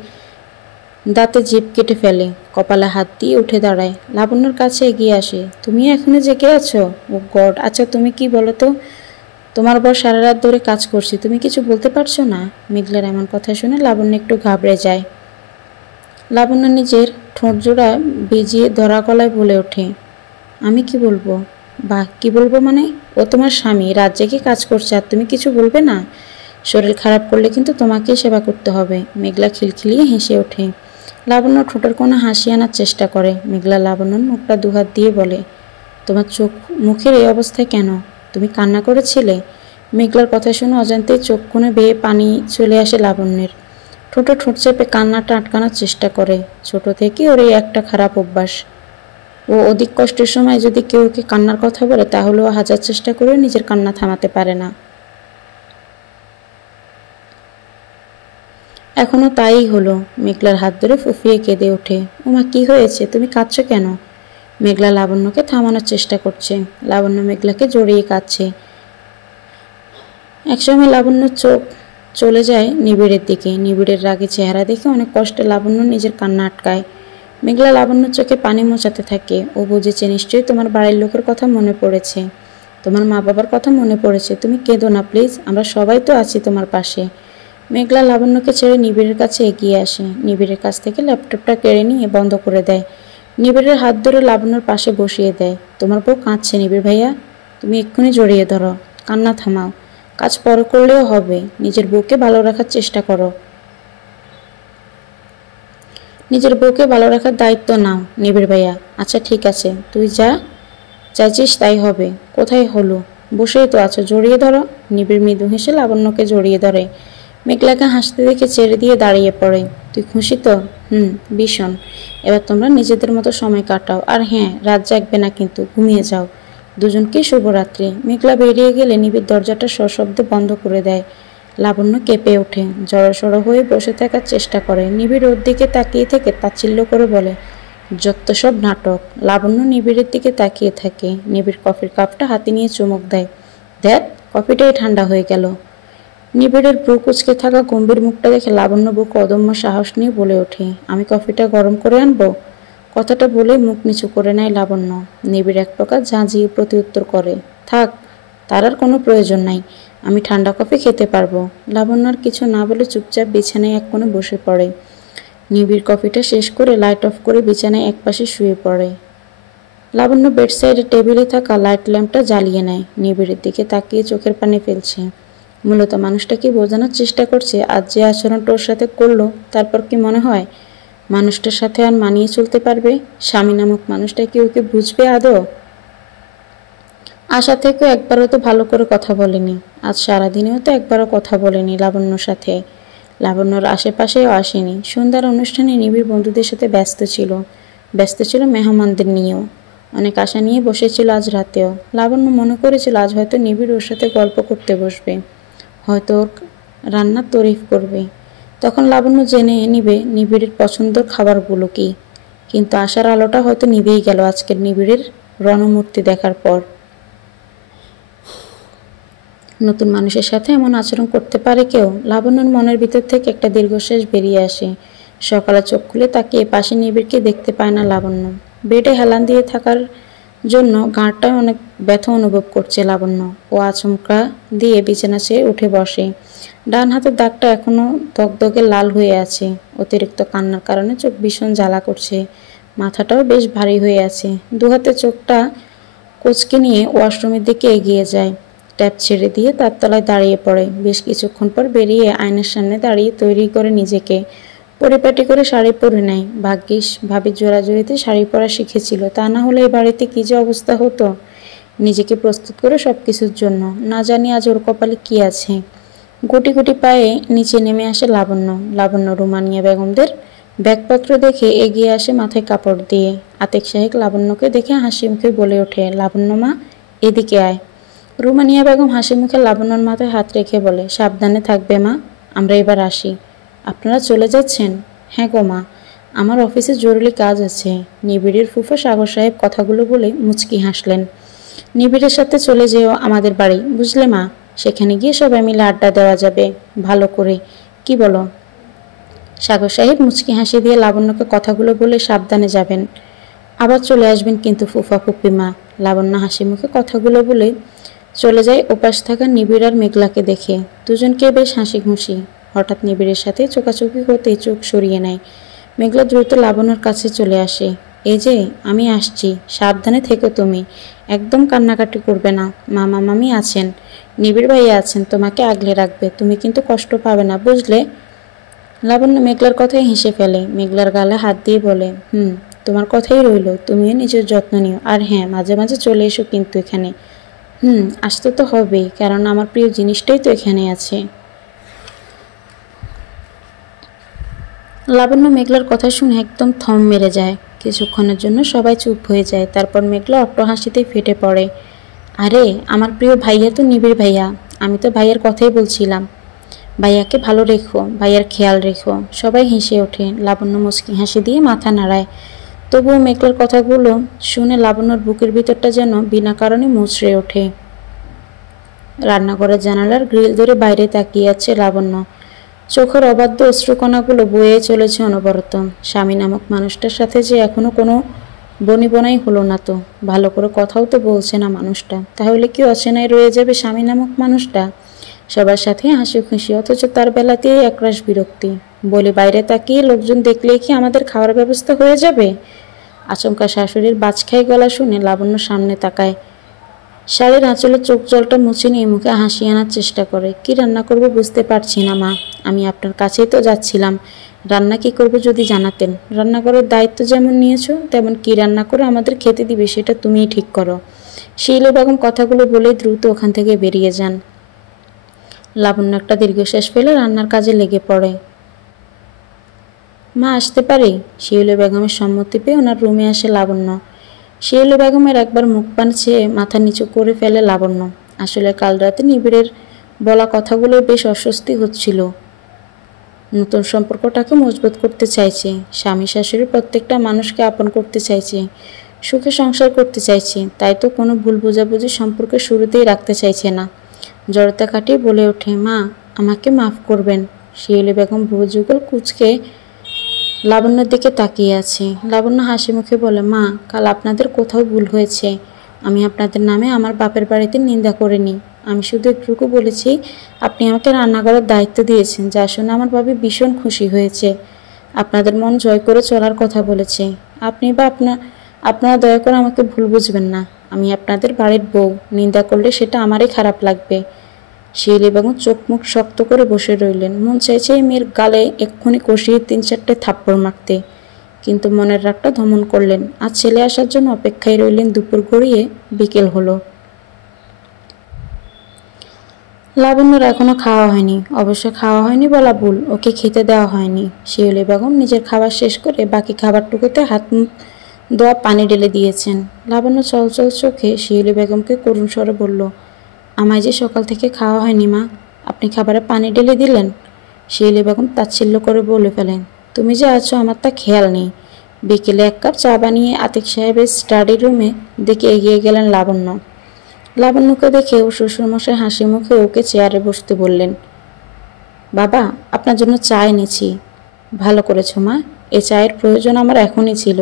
দাঁতে জিভ কেটে ফেলে, কপালে হাত দিয়ে উঠে দাঁড়ায়, লাবণ্যর কাছে এগিয়ে আসে। তুমি এখনো জেগে আছো? ও গড, আচ্ছা তুমি কি বলো তো, তোমার বর সারা রাত ধরে কাজ করছি, তুমি কিছু বলতে পারছো না? মেঘলার এমন কথা শুনে লাবণ্য একটু ঘাবড়ে যায়। লাবণ্য নিজের ঠোঁটজোড়া ভিজিয়ে ধরা গলায় বলে ওঠে, আমি কি বলবো? বাহ, কি বলবো মানে? ও তোমার স্বামী, রাত জেগে কাজ করছে, আর তুমি কিছু বলবে না? শরীর খারাপ করলে কিন্তু তোমাকেই সেবা করতে হবে। মেঘলা খিলখিলিয়ে হেসে ওঠে। লাবণ্য ঠোঁটের কোণে হাসি আনার চেষ্টা করে। মেঘলা লাবণ্যর মুখটা দুহাত দিয়ে বলে, তোমার মুখের এই অবস্থায় কেন? তুমি কান্না করেছিলে? মেঘলার কথা শুনে অজান্তেই চোখ কোণে বেয়ে পানি চলে আসে লাবণ্যের। ঠোঁটে ঠোঁট চেপে কান্নাটা আটকানোর চেষ্টা করে। ছোট থেকে ওর এই একটা খারাপ অভ্যাস। ও অধিক কষ্টের সময় যদি কেউ ওকে কান্নার কথা বলে, তাহলে ও হাজার চেষ্টা করেও নিজের কান্না থামাতে পারে না। এখনো তাই হলো। মেঘলার হাত ধরে ফুফিয়ে কেঁদে ওঠে। ওমা, কি হয়েছে? তুমি কাঁদছো কেন? মেঘলা লাবণ্যকে থামানোর চেষ্টা করছে। লাবণ্য মেঘলাকে জড়িয়ে কাঁদছে। একসময় লাবণ্যর চোখ চলে যায় নিবিড়ের দিকে। নিবিড়ের রাগে চেহারা দেখে অনেক কষ্টে লাবণ্য নিজের কান্না আটকায়। মেঘলা লাবণ্যর চোখে পানি মোছাতে থাকে। ও বুঝেছে নিশ্চয়ই তোমার বাড়ির লোকের কথা মনে পড়েছে, তোমার মা বাবার কথা মনে পড়েছে। তুমি কেঁদো না প্লিজ, আমরা সবাই তো আছি তোমার পাশে। মেঘলা লাবণ্যকে ছেড়ে নিবিড়ের কাছে এগিয়ে আসে। নিবিড়ের কাছ থেকে ল্যাপটপটা কেড়ে নিয়ে বন্ধ করে দেয়। নিবিড়ের হাত ধরে লাবণ্যর পাশে বসিয়ে দেয়। তোমার বউ কাঁদছে নিবিড় ভাইয়া, তুমি এক্ষুনি জড়িয়ে ধরো, কান্না থামাও। কাজ পরে করলেও হবে, নিজের বউকে ভালো রাখার চেষ্টা করো। নিজের বউকে ভালো রাখার দায়িত্ব নাও নিবিড় ভাইয়া। আচ্ছা ঠিক আছে, তুই যা চাইছিস তাই হবে। কোথায় হলো? বসেই তো আছো, জড়িয়ে ধরো। নিবিড় মৃদু হেসে লাবণ্যকে জড়িয়ে ধরে। মেঘলাকে হাসতে দেখে ছেড়ে দিয়ে দাঁড়িয়ে পড়ে। তুই খুশি তো? ভীষণ। এবার তোমরা নিজেদের মতো সময় কাটাও, আর হ্যাঁ, রাত জাগবে না কিন্তু, ঘুমিয়ে যাও। দুজনকে শুভরাত্রি। মেঘলা বেরিয়ে গেলে নিবিড় দরজাটা সশব্দে বন্ধ করে দেয়। লাবণ্য কেঁপে ওঠে, জড়সড় হয়ে বসে থাকার চেষ্টা করে। নিবিড় ওর দিকে তাকিয়ে থেকে তাচ্ছিল্য করে বলে, যত সব নাটক। লাবণ্য নিবিড়ের দিকে তাকিয়ে থাকে। নিবিড় কফির কাপটা হাতে নিয়ে চুমুক দেয়। দেখ, কফিটাই ঠান্ডা হয়ে গেল। নিবিড়ের ভ্রু কুঁচকে থাকা গম্ভীর মুখটা দেখে লাবণ্য বুকে অদম্য সাহস নিয়ে বলে ওঠে, আমি কফিটা গরম করে আনবো? কথাটা বলে মুখ নিচু করে নেয় লাবণ্য। নিবিড় এক প্রকার ঝাঁঝিয়ে প্রতি উত্তর করে, থাক, তার আর কোনো প্রয়োজন নাই, আমি ঠান্ডা কফি খেতে পারবো। লাবণ্য আর কিছু না বলে চুপচাপ বিছানায় এক কোণে বসে পড়ে। নিবিড় কফিটা শেষ করে লাইট অফ করে বিছানায় একপাশে শুয়ে পড়ে। লাবণ্য বেডসাইডে টেবিলে থাকা লাইট ল্যাম্পটা জ্বালিয়ে নেয়। নিবিড়ের দিকে তাকিয়ে চোখের পানি ফেলছে। মূলত মানুষটা কি বোঝানোর চেষ্টা করছে আজ যে আচরণটা ওর সাথে করলো, তারপর কি মনে হয় মানুষটার সাথে আর মানিয়ে চলতে পারবে? স্বামী নামক মানুষটা কি ওকে বুঝবে আদৌ? আশা থেকেও একবারও তো ভালো করে কথা বলেনি। আজ সারাদিনেও তো একবারও কথা বলেনি লাবণ্যর সাথে। লাবণ্যর আশেপাশেও আসেনি। সন্ধ্যার অনুষ্ঠানে নিবিড় বন্ধুদের সাথে ব্যস্ত ছিল মেহমানদের নিয়েও। অনেক আশা নিয়ে বসেছিল আজ রাতেও। লাবণ্য মনে করেছিল আজ হয়তো নিবিড় ওর সাথে গল্প করতে বসবে, হয়তো ওর রান্নার তারিফ করবে। তখন লাবণ্য জেনে নিবে নিবিড়ের পছন্দের খাবারগুলো কি। কিন্তু আশার আলোটা হয়তো নিভেই গেল আজকের নিবিড়ের রণমূর্তি দেখার পর। নতুন মানুষের সাথে এমন আচরণ করতে পারে কেউ? লাবণ্যর মনের ভিতর থেকে একটা দীর্ঘশ্বাস বেরিয়ে আসে। সকালে চোখ খুলে তাকিয়ে পাশে নিবিড়কে দেখতে পায় না লাবণ্য। বেডে হেলান দিয়ে থাকার জন্য গাঁটটায় অনেক ব্যথা অনুভব করছে লাবণ্য। ও আচমকা দিয়ে বিছানা ছেড়ে উঠে বসে। ডান হাতের দাগটা এখনো দগদগে লাল হয়ে আছে। অতিরিক্ত কান্নার কারণে চোখ ভীষণ জ্বালা করছে। মাথাটাও বেশ ভারী হয়ে আছে। দু হাতে চোখটা কোচকে নিয়ে ওয়াশরুমের দিকে এগিয়ে যায়। ট্যাপ ছেড়ে দিয়ে তার তলায় দাঁড়িয়ে পড়ে। বেশ কিছুক্ষণ পর বেরিয়ে আয়নার সামনে দাঁড়িয়ে তৈরি করে নিজেকে পরিপাটি করে শাড়ি পরে নেয়। ভাগ্যিস ভাবির জোড়াজুড়িতে শাড়ি পরা শিখেছিল, তা না হলে এই বাড়িতে কী যে অবস্থা হতো। নিজেকে প্রস্তুত করে সব কিছুর জন্য। না জানি আজ ওর কপালে কী আছে। গুটি গুটি পায়ে নিচে নেমে আসে লাবণ্য রুমানিয়া বেগমদের ব্যাগপত্র দেখে এগিয়ে আসে মাথায় কাপড় দিয়ে। আতিক সাহেব লাবণ্যকে দেখে হাসি মুখে বলে ওঠে, লাবণ্য মা, এদিকে আয়। রুমানিয়া বেগম হাসি মুখে লাবণ্যর মাথায় হাত রেখে বলে, সাবধানে থাকবে মা, আমরা এবার আসি। আপনারা চলে যাচ্ছেন? হ্যাঁ গো মা, আমার অফিসে জরুরি কাজ আছে। নিবিড়ের ফুফা সাগর সাহেব কথাগুলো বলে মুচকি হাসলেন। নিবিড়ের সাথে চলে যেও আমাদের বাড়ি, বুঝলে মা? সেখানে গিয়ে সবাই মিলে আড্ডা দেওয়া যাবে ভালো করে, কি বলো? সাগর সাহেব মুচকি হাসি দিয়ে লাবণ্যকে কথাগুলো বলে সাবধানে যাবেন, আবার চলে আসবেন কিন্তু ফুফা ফুপিমা। লাবণ্য হাসি মুখে কথাগুলো বলে চলে যায় ওপাশ থাকা নিবিড় আর মেঘলাকে দেখে। দুজনকে বেশ হাসি খুশি। হঠাৎ নিবিড়ের সাথে চোখাচোখি হতে চোখ সরিয়ে নেয়। মেঘলা দ্রুত লাবণ্যর কাছে চলে আসে। এই যে আমি আসছি, সাবধানে থেকো তুমি, একদম কান্নাকাটি করবে না। মামা মামি আছেন, নিবিড় ভাইয়া আছেন, তোমাকে আগলে রাখবে, তুমি কিন্তু কষ্ট পাবে না, বুঝলে? লাবণ্য মেঘলার কথাই হেসে ফেলে। মেঘলার গালে হাত দিয়ে বলে, তোমার কথাই রইল, তুমিও নিজের যত্ন নিও, আর হ্যাঁ, মাঝে মাঝে চলে এসো কিন্তু এখানে। আসতে তো হবেই, কারণ আমার প্রিয় জিনিসটাই তো এখানে আছে। লাবণ্য মেঘলার কথা শুনে একদম থম মেরে যায়। কিছুক্ষণের জন্য সবাই চুপ হয়ে যায়। তারপর মেঘলা অট্ট হাসিতেই ফেটে পড়ে। আরে আমার প্রিয় ভাইয়া তো নিবিড় ভাইয়া, আমি তো ভাইয়ার কথাই বলছিলাম। ভাইয়াকে ভালো রেখো, ভাইয়ার খেয়াল রেখো। সবাই হেসে ওঠে। লাবণ্য মুচকি হাসি দিয়ে মাথা নাড়ায়। তবুও মেঘলার কথাগুলো শুনে লাবণ্যর বুকের ভিতরটা যেন বিনা কারণে মুচড়ে ওঠে। রান্নাঘরের জানালার গ্রিল ধরে বাইরে তাকিয়ে আছে লাবণ্য। চোখের অবাধ্য অশ্রুকণাগুলো বয়ে চলেছে অনবরত। স্বামী নামক মানুষটার সাথে যে এখনো কোনো বনিবনাই হলো না তো, ভালো করে কথাও তো বলছে না মানুষটা, তাহলে কি অচেনায় রয়ে যাবে স্বামী নামক মানুষটা? সবার সাথে হাসি খুশি, অথচ তার বেলাতেই একরাশ বিরক্তি। বলে বাইরে তাকিয়ে লোকজন দেখলেই কি আমাদের খাওয়ার ব্যবস্থা হয়ে যাবে? আচমকা শাশুড়ির বাজখাই গলা শুনে লাবণ্য সামনে তাকায়। শাড়ির আঁচলে চোখ জলটা মুছে নিয়ে মুখে হাসি আনার চেষ্টা করে। কি রান্না করবো বুঝতে পারছি না মা, আমি আপনার কাছেই তো যাচ্ছিলাম। রান্না কি করবো যদি জানাতেন। রান্না করার দায়িত্ব যেমন নিয়েছো, তেমন কি রান্না করে আমাদের খেতে দিবে সেটা তুমিই ঠিক করো। শিউলি বেগম কথাগুলো বলেই দ্রুত ওখান থেকে বেরিয়ে যান। লাবণ্য একটা দীর্ঘশ্বাস ফেলে রান্নার কাজে লেগে পড়ে। মা আসতে পারি? শিউলি বেগমের সম্মতি পেয়ে ওনার রুমে আসে লাবণ্য। শিউলি বেগমের একবার মুখ পান চেয়ে মাথা নিচু করে ফেলে লাবণ্য। আসলে কাল রাতে নিবিড়ের বলা কথাগুলো বেশ অস্বস্তি হচ্ছিল। নতুন সম্পর্কটাকে মজবুত করতে চাইছে, স্বামী শাশুড়ি প্রত্যেকটা মানুষকে আপন করতে চাইছে, সুখে সংসার করতে চাইছে, তাই তো কোনো ভুল বোঝাবুঝি সম্পর্কে শুরুতেই রাখতে চাইছে না। জড়তা কাটিয়ে বলে ওঠে, মা আমাকে মাফ করবেন। শিউলি বেগম ভুজুগল কুচকে লাবণ্যর দিকে তাকিয়ে আছে। লাবণ্য হাসি মুখে বলে, মা কাল আপনাদের কোথাও ভুল হয়েছে। আমি আপনাদের নামে আমার বাপের বাড়িতে নিন্দা করিনি। আমি শুধু একটুকু বলেছি আপনি আমাকে রান্না করার দায়িত্ব দিয়েছেন, যা শুনে আমার বাবা ভীষণ খুশি হয়েছে। আপনাদের মন জয় করে চলার কথা বলেছে। আপনি বা আপনারা দয়া করে আমাকে ভুল বুঝবেন না। আমি আপনাদের বাড়ির বউ, নিন্দা করলে সেটা আমারই খারাপ লাগবে। শিউলি বেগম চোখ মুখ শক্ত করে বসে রইলেন। মন চাইছে এই মেয়ের গালে এক্ষুনি কষিয়ে 3-4টে থাপ্পড় মারতে, কিন্তু মনের রাগটা দমন করলেন। আজ ছেলে আসার জন্য অপেক্ষায় রইলেন। দুপুর গড়িয়ে বিকেল হলো। লাবণ্যর এখনো খাওয়া হয়নি। অবশ্য খাওয়া হয়নি বলা ভুল, ওকে খেতে দেওয়া হয়নি। শিউলি বেগম নিজের খাবার শেষ করে বাকি খাবারটুকুতে হাত মুখ ধোয়া পানি ঢেলে দিয়েছেন। লাবণ্য চলচল চোখে শিউলি বেগমকে করুণ স্বরে বলল, আমায় যে সকাল থেকে খাওয়া হয়নি মা, আপনি খাবারে পানি ঢেলে দিলেন। শিউলি বেগম তাচ্ছিল্য করে বলে ফেলেন, তুমি যে আছো আমার তা খেয়াল নেই। বিকেলে 1 কাপ চা বানিয়ে আতিক সাহেবের স্টাডি রুমে দিকে এগিয়ে গেলেন লাবণ্য। লাবণ্যকে দেখে ও শ্বশুরমশাই হাসি মুখে ওকে চেয়ারে বসতে বললেন। বাবা আপনার জন্য চা এনেছি। ভালো করেছো মা, এ চায়ের প্রয়োজন আমার এখনই ছিল।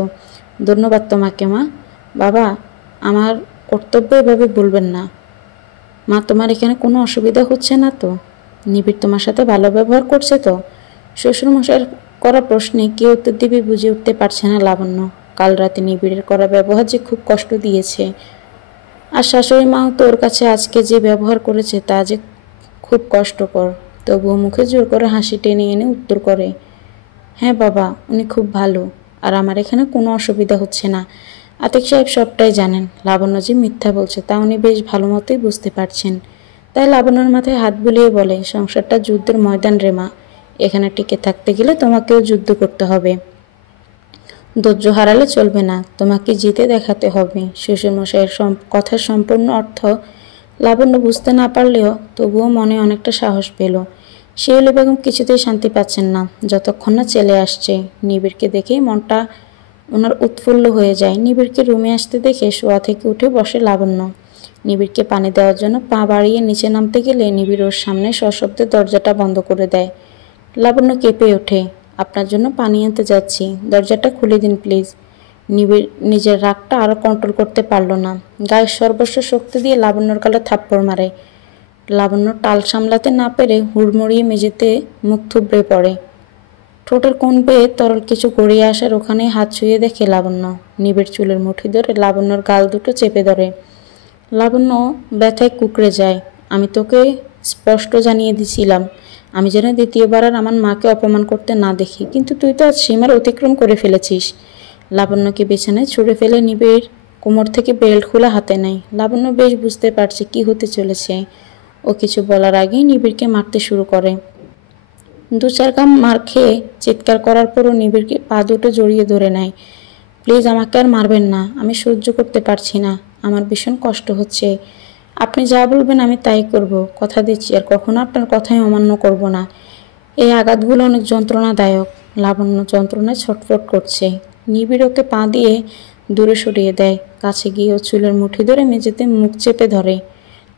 ধন্যবাদ তোমাকে মা। বাবা আমার কর্তব্য এভাবে বলবেন না। মা তোমার এখানে কোনো অসুবিধা হচ্ছে না তো? নিবিড় তোমার সাথে ভালো ব্যবহার করছে তো? শ্বশুরমশাইয়ের করা প্রশ্নে কি উত্তর দিবে বুঝে উঠতে পারছে না লাবণ্য। কাল রাতে নিবিড়ের করা ব্যবহার যে খুব কষ্ট দিয়েছে, আর শাশুড়ি মাও তোর কাছে আজকে যে ব্যবহার করেছে তা যে খুব কষ্টকর। তবুও মুখে জোর করে হাসি টেনে এনে উত্তর করে, হ্যাঁ বাবা উনি খুব ভালো, আর আমার এখানে কোনো অসুবিধা হচ্ছে না। আতিক সাহেব সবটাই জানেন। লাবণ্য যে মিথ্যা বলছে তা উনি বেশ ভালো মতোই বুঝতে পারছেন। তাই লাবণ্যর মাথায় হাত বুলিয়ে বলে, সংসারটা যুদ্ধের ময়দান রে মা, এখানে টিকে থাকতে গেলে তোমাকেও যুদ্ধ করতে হবে। ধৈর্য হারালে চলবে না, তোমাকে জিতে দেখাতে হবে। শ্বশুরমশাইয়ের কথার সম্পূর্ণ অর্থ লাবণ্য বুঝতে না পারলেও তবুও মনে অনেকটা সাহস পেল। শিউলি বেগম কিছুতেই শান্তি পাচ্ছেন না যতক্ষণ না ছেলে আসছে। নিবিড়কে দেখেই মনটা ওনার উৎফুল্ল হয়ে যায়। নিবিড়কে রুমে আসতে দেখে শোয়া থেকে উঠে বসে লাবণ্য। নিবিড়কে পানি দেওয়ার জন্য পা বাড়িয়ে নিচে নামতে গেলে নিবিড় ওর সামনে সশব্দে দরজাটা বন্ধ করে দেয়। লাবণ্য কেঁপে ওঠে, আপনার জন্য পানি আনতে যাচ্ছি, দরজাটা খুলে দিন প্লিজ। নিবিড় নিজের রাগটা আরও কন্ট্রোল করতে পারল না। গায়ের সর্বস্ব শক্তি দিয়ে লাবণ্যর গালে থাপ্পড় মারে। লাবণ্য টাল সামলাতে না পেরে হুড়মুড়িয়ে মেঝেতে মুখ থুবড়ে পড়ে। ঠোঁটের কোণ বেয়ে তরল কিছু গড়িয়ে আসার ওখানে হাত ছুঁয়ে দেখে লাবণ্য। নিবিড় চুলের মুঠি ধরে লাবণ্যর গাল দুটো চেপে ধরে। লাবণ্য ব্যথায় কুঁকড়ে যায়। আমি তোকে স্পষ্ট জানিয়ে দিছিলাম আমি যেন দ্বিতীয়বার আর আমার মাকে অপমান করতে না দেখি, কিন্তু তুই তো আজ সীমার অতিক্রম করে ফেলেছিস। লাবণ্যকে বিছানায় ছুঁড়ে ফেলে নিবিড় কোমর থেকে বেল্ট খোলা হাতে নেয়। লাবণ্য বেশ বুঝতে পারছে কি হতে চলেছে। ও কিছু বলার আগেই নিবিড়কে মারতে শুরু করে। 2-4 গাম মার খেয়ে চিৎকার করার পরও নিবিড়কে পা দুটো জড়িয়ে ধরে নেয়। প্লিজ আমাকে আর মারবেন না, আমি সহ্য করতে পারছি না, আমার ভীষণ কষ্ট হচ্ছে। আপনি যা বলবেন আমি তাই করব, কথা দিচ্ছি, আর কখনো আপনার কথাই অমান্য করব না। এই আঘাতগুলো অনেক যন্ত্রণাদায়ক। লাবণ্য যন্ত্রণায় ছটফট করছে। নিবিড় ওকে পা দিয়ে দূরে সরিয়ে দেয়। কাছে গিয়ে ও চুলের মুঠি ধরে মেঝেতে মুখ চেপে ধরে।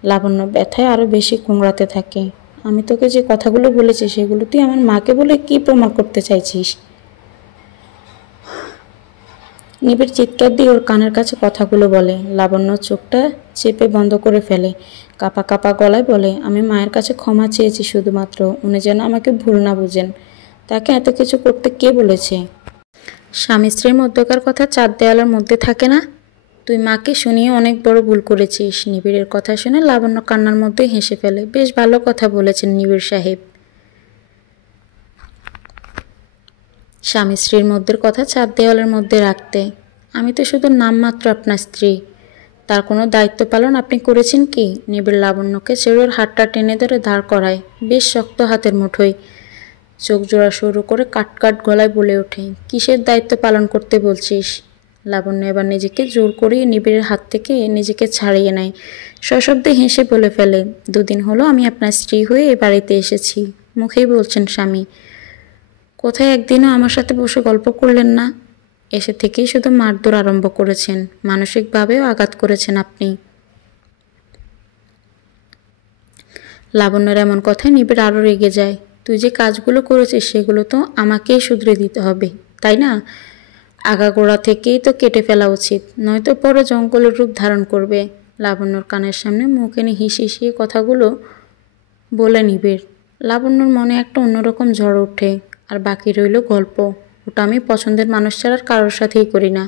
লাবণ্য ব্যথায় আরও বেশি কুঁকড়াতে থাকে। আমি তোকে যে কথাগুলো বলেছি সেগুলো তুই আমার মাকে বলে কি প্রমাণ করতে চাইছিস? নিবিড় চিৎকার দিয়ে ওর কানের কাছে কথাগুলো বলে। লাবণ্য চোখটা চেপে বন্ধ করে ফেলে। কাঁপা কাঁপা গলায় বলে, আমি মায়ের কাছে ক্ষমা চেয়েছি শুধুমাত্র, উনি যেন আমাকে ভুল না বুঝেন। তাকে এত কিছু করতে কে বলেছে? স্বামী স্ত্রীর মধ্যকার কথা 4 দেয়ালের মধ্যে থাকে না? তুই মাকে শুনিয়ে অনেক বড় ভুল করেছিস। নিবিড়ের কথা শুনে লাবণ্য কান্নার মধ্যে হেসে ফেলে। বেশ ভালো কথা বলেছেন নিবিড় সাহেব। স্বামী স্ত্রীর মধ্যের কথা চার দেওয়ালের মধ্যে রাখতে। আমি তো শুধু নামমাত্র আপনার স্ত্রী, তার কোনো দায়িত্ব পালন আপনি করেছেন কি? নিবিড় লাবণ্যকে চেরোর হাতটা টেনে ধরে দাঁড় করায়, বেশ শক্ত হাতের মুঠোয়। চোখ জোড়া শুরু করে কাট গলায় বলে ওঠে, কিসের দায়িত্ব পালন করতে বলছিস? লাবণ্য এবার নিজেকে জোর করিয়ে নিবিড়ের হাত থেকে নিজেকে ছাড়িয়ে নেয়। সশব্দে হেসে বলে ফেলে, দুদিন হলো আমি আপনার স্ত্রী হয়ে এ বাড়িতে এসেছি, মুখেই বলছেন স্বামী। কোথায় একদিনও আমার সাথে বসে গল্প করলেন না? এসে থেকেই শুধু মারধর আরম্ভ করেছেন, মানসিকভাবেও আঘাত করেছেন আপনি। লাবণ্যের এমন কথায় নিবিড় আরও রেগে যায়। তুই যে কাজগুলো করেছিস সেগুলো তো আমাকেই শুধরে দিতে হবে, তাই না? আগাগোড়া থেকেই তো কেটে ফেলা উচিত, নয়তো পরে জঙ্গলের রূপ ধারণ করবে। লাবণ্যর কানের সামনে মুখ এনে হিসিয়ে কথাগুলো বলে নিবিড়। লাবণ্যর মনে একটা অন্যরকম ঝড় ওঠে। আর বাকি রইল গল্প, ওটা আমি পছন্দের মানুষ ছাড়া কারোর সাথেই করি না।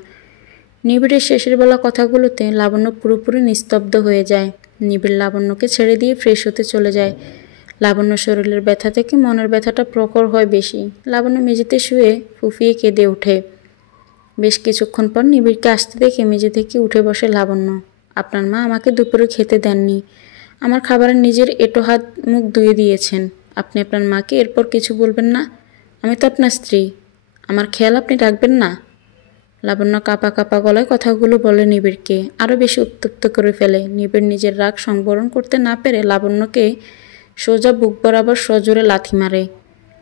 নিবিড়ের শেষের বেলা কথাগুলোতে লাবণ্য পুরোপুরি নিস্তব্ধ হয়ে যায়। নিবিড় লাবণ্যকে ছেড়ে দিয়ে ফ্রেশ হতে চলে যায়। লাবণ্য শরীরের ব্যথা থেকে মনের ব্যথাটা প্রখর হয় বেশি। লাবণ্য মেঝেতে শুয়ে ফুফিয়ে কেঁদে ওঠে। বেশ কিছুক্ষণ পর নিবিড়কে আসতে দেখে মেঝে থেকে উঠে বসে লাবণ্য। আপনার মা আমাকে দুপুরে খেতে দেননি, আমার খাবারের নিজের এঁটো হাত মুখ ধুয়ে দিয়েছেন। আপনি আপনার মাকে এরপর কিছু বলবেন না? আমি তো আপনার স্ত্রী, আমার খেয়াল আপনি রাখবেন না? লাবণ্য কাঁপা গলায় কথাগুলো বলে নিবিড়কে, আরও বেশি উত্তপ্ত করে ফেলে। নিবিড় নিজের রাগ সংবরণ করতে না পেরে লাবণ্যকে সোজা বুক বরাবর সজোরে লাথি মারে।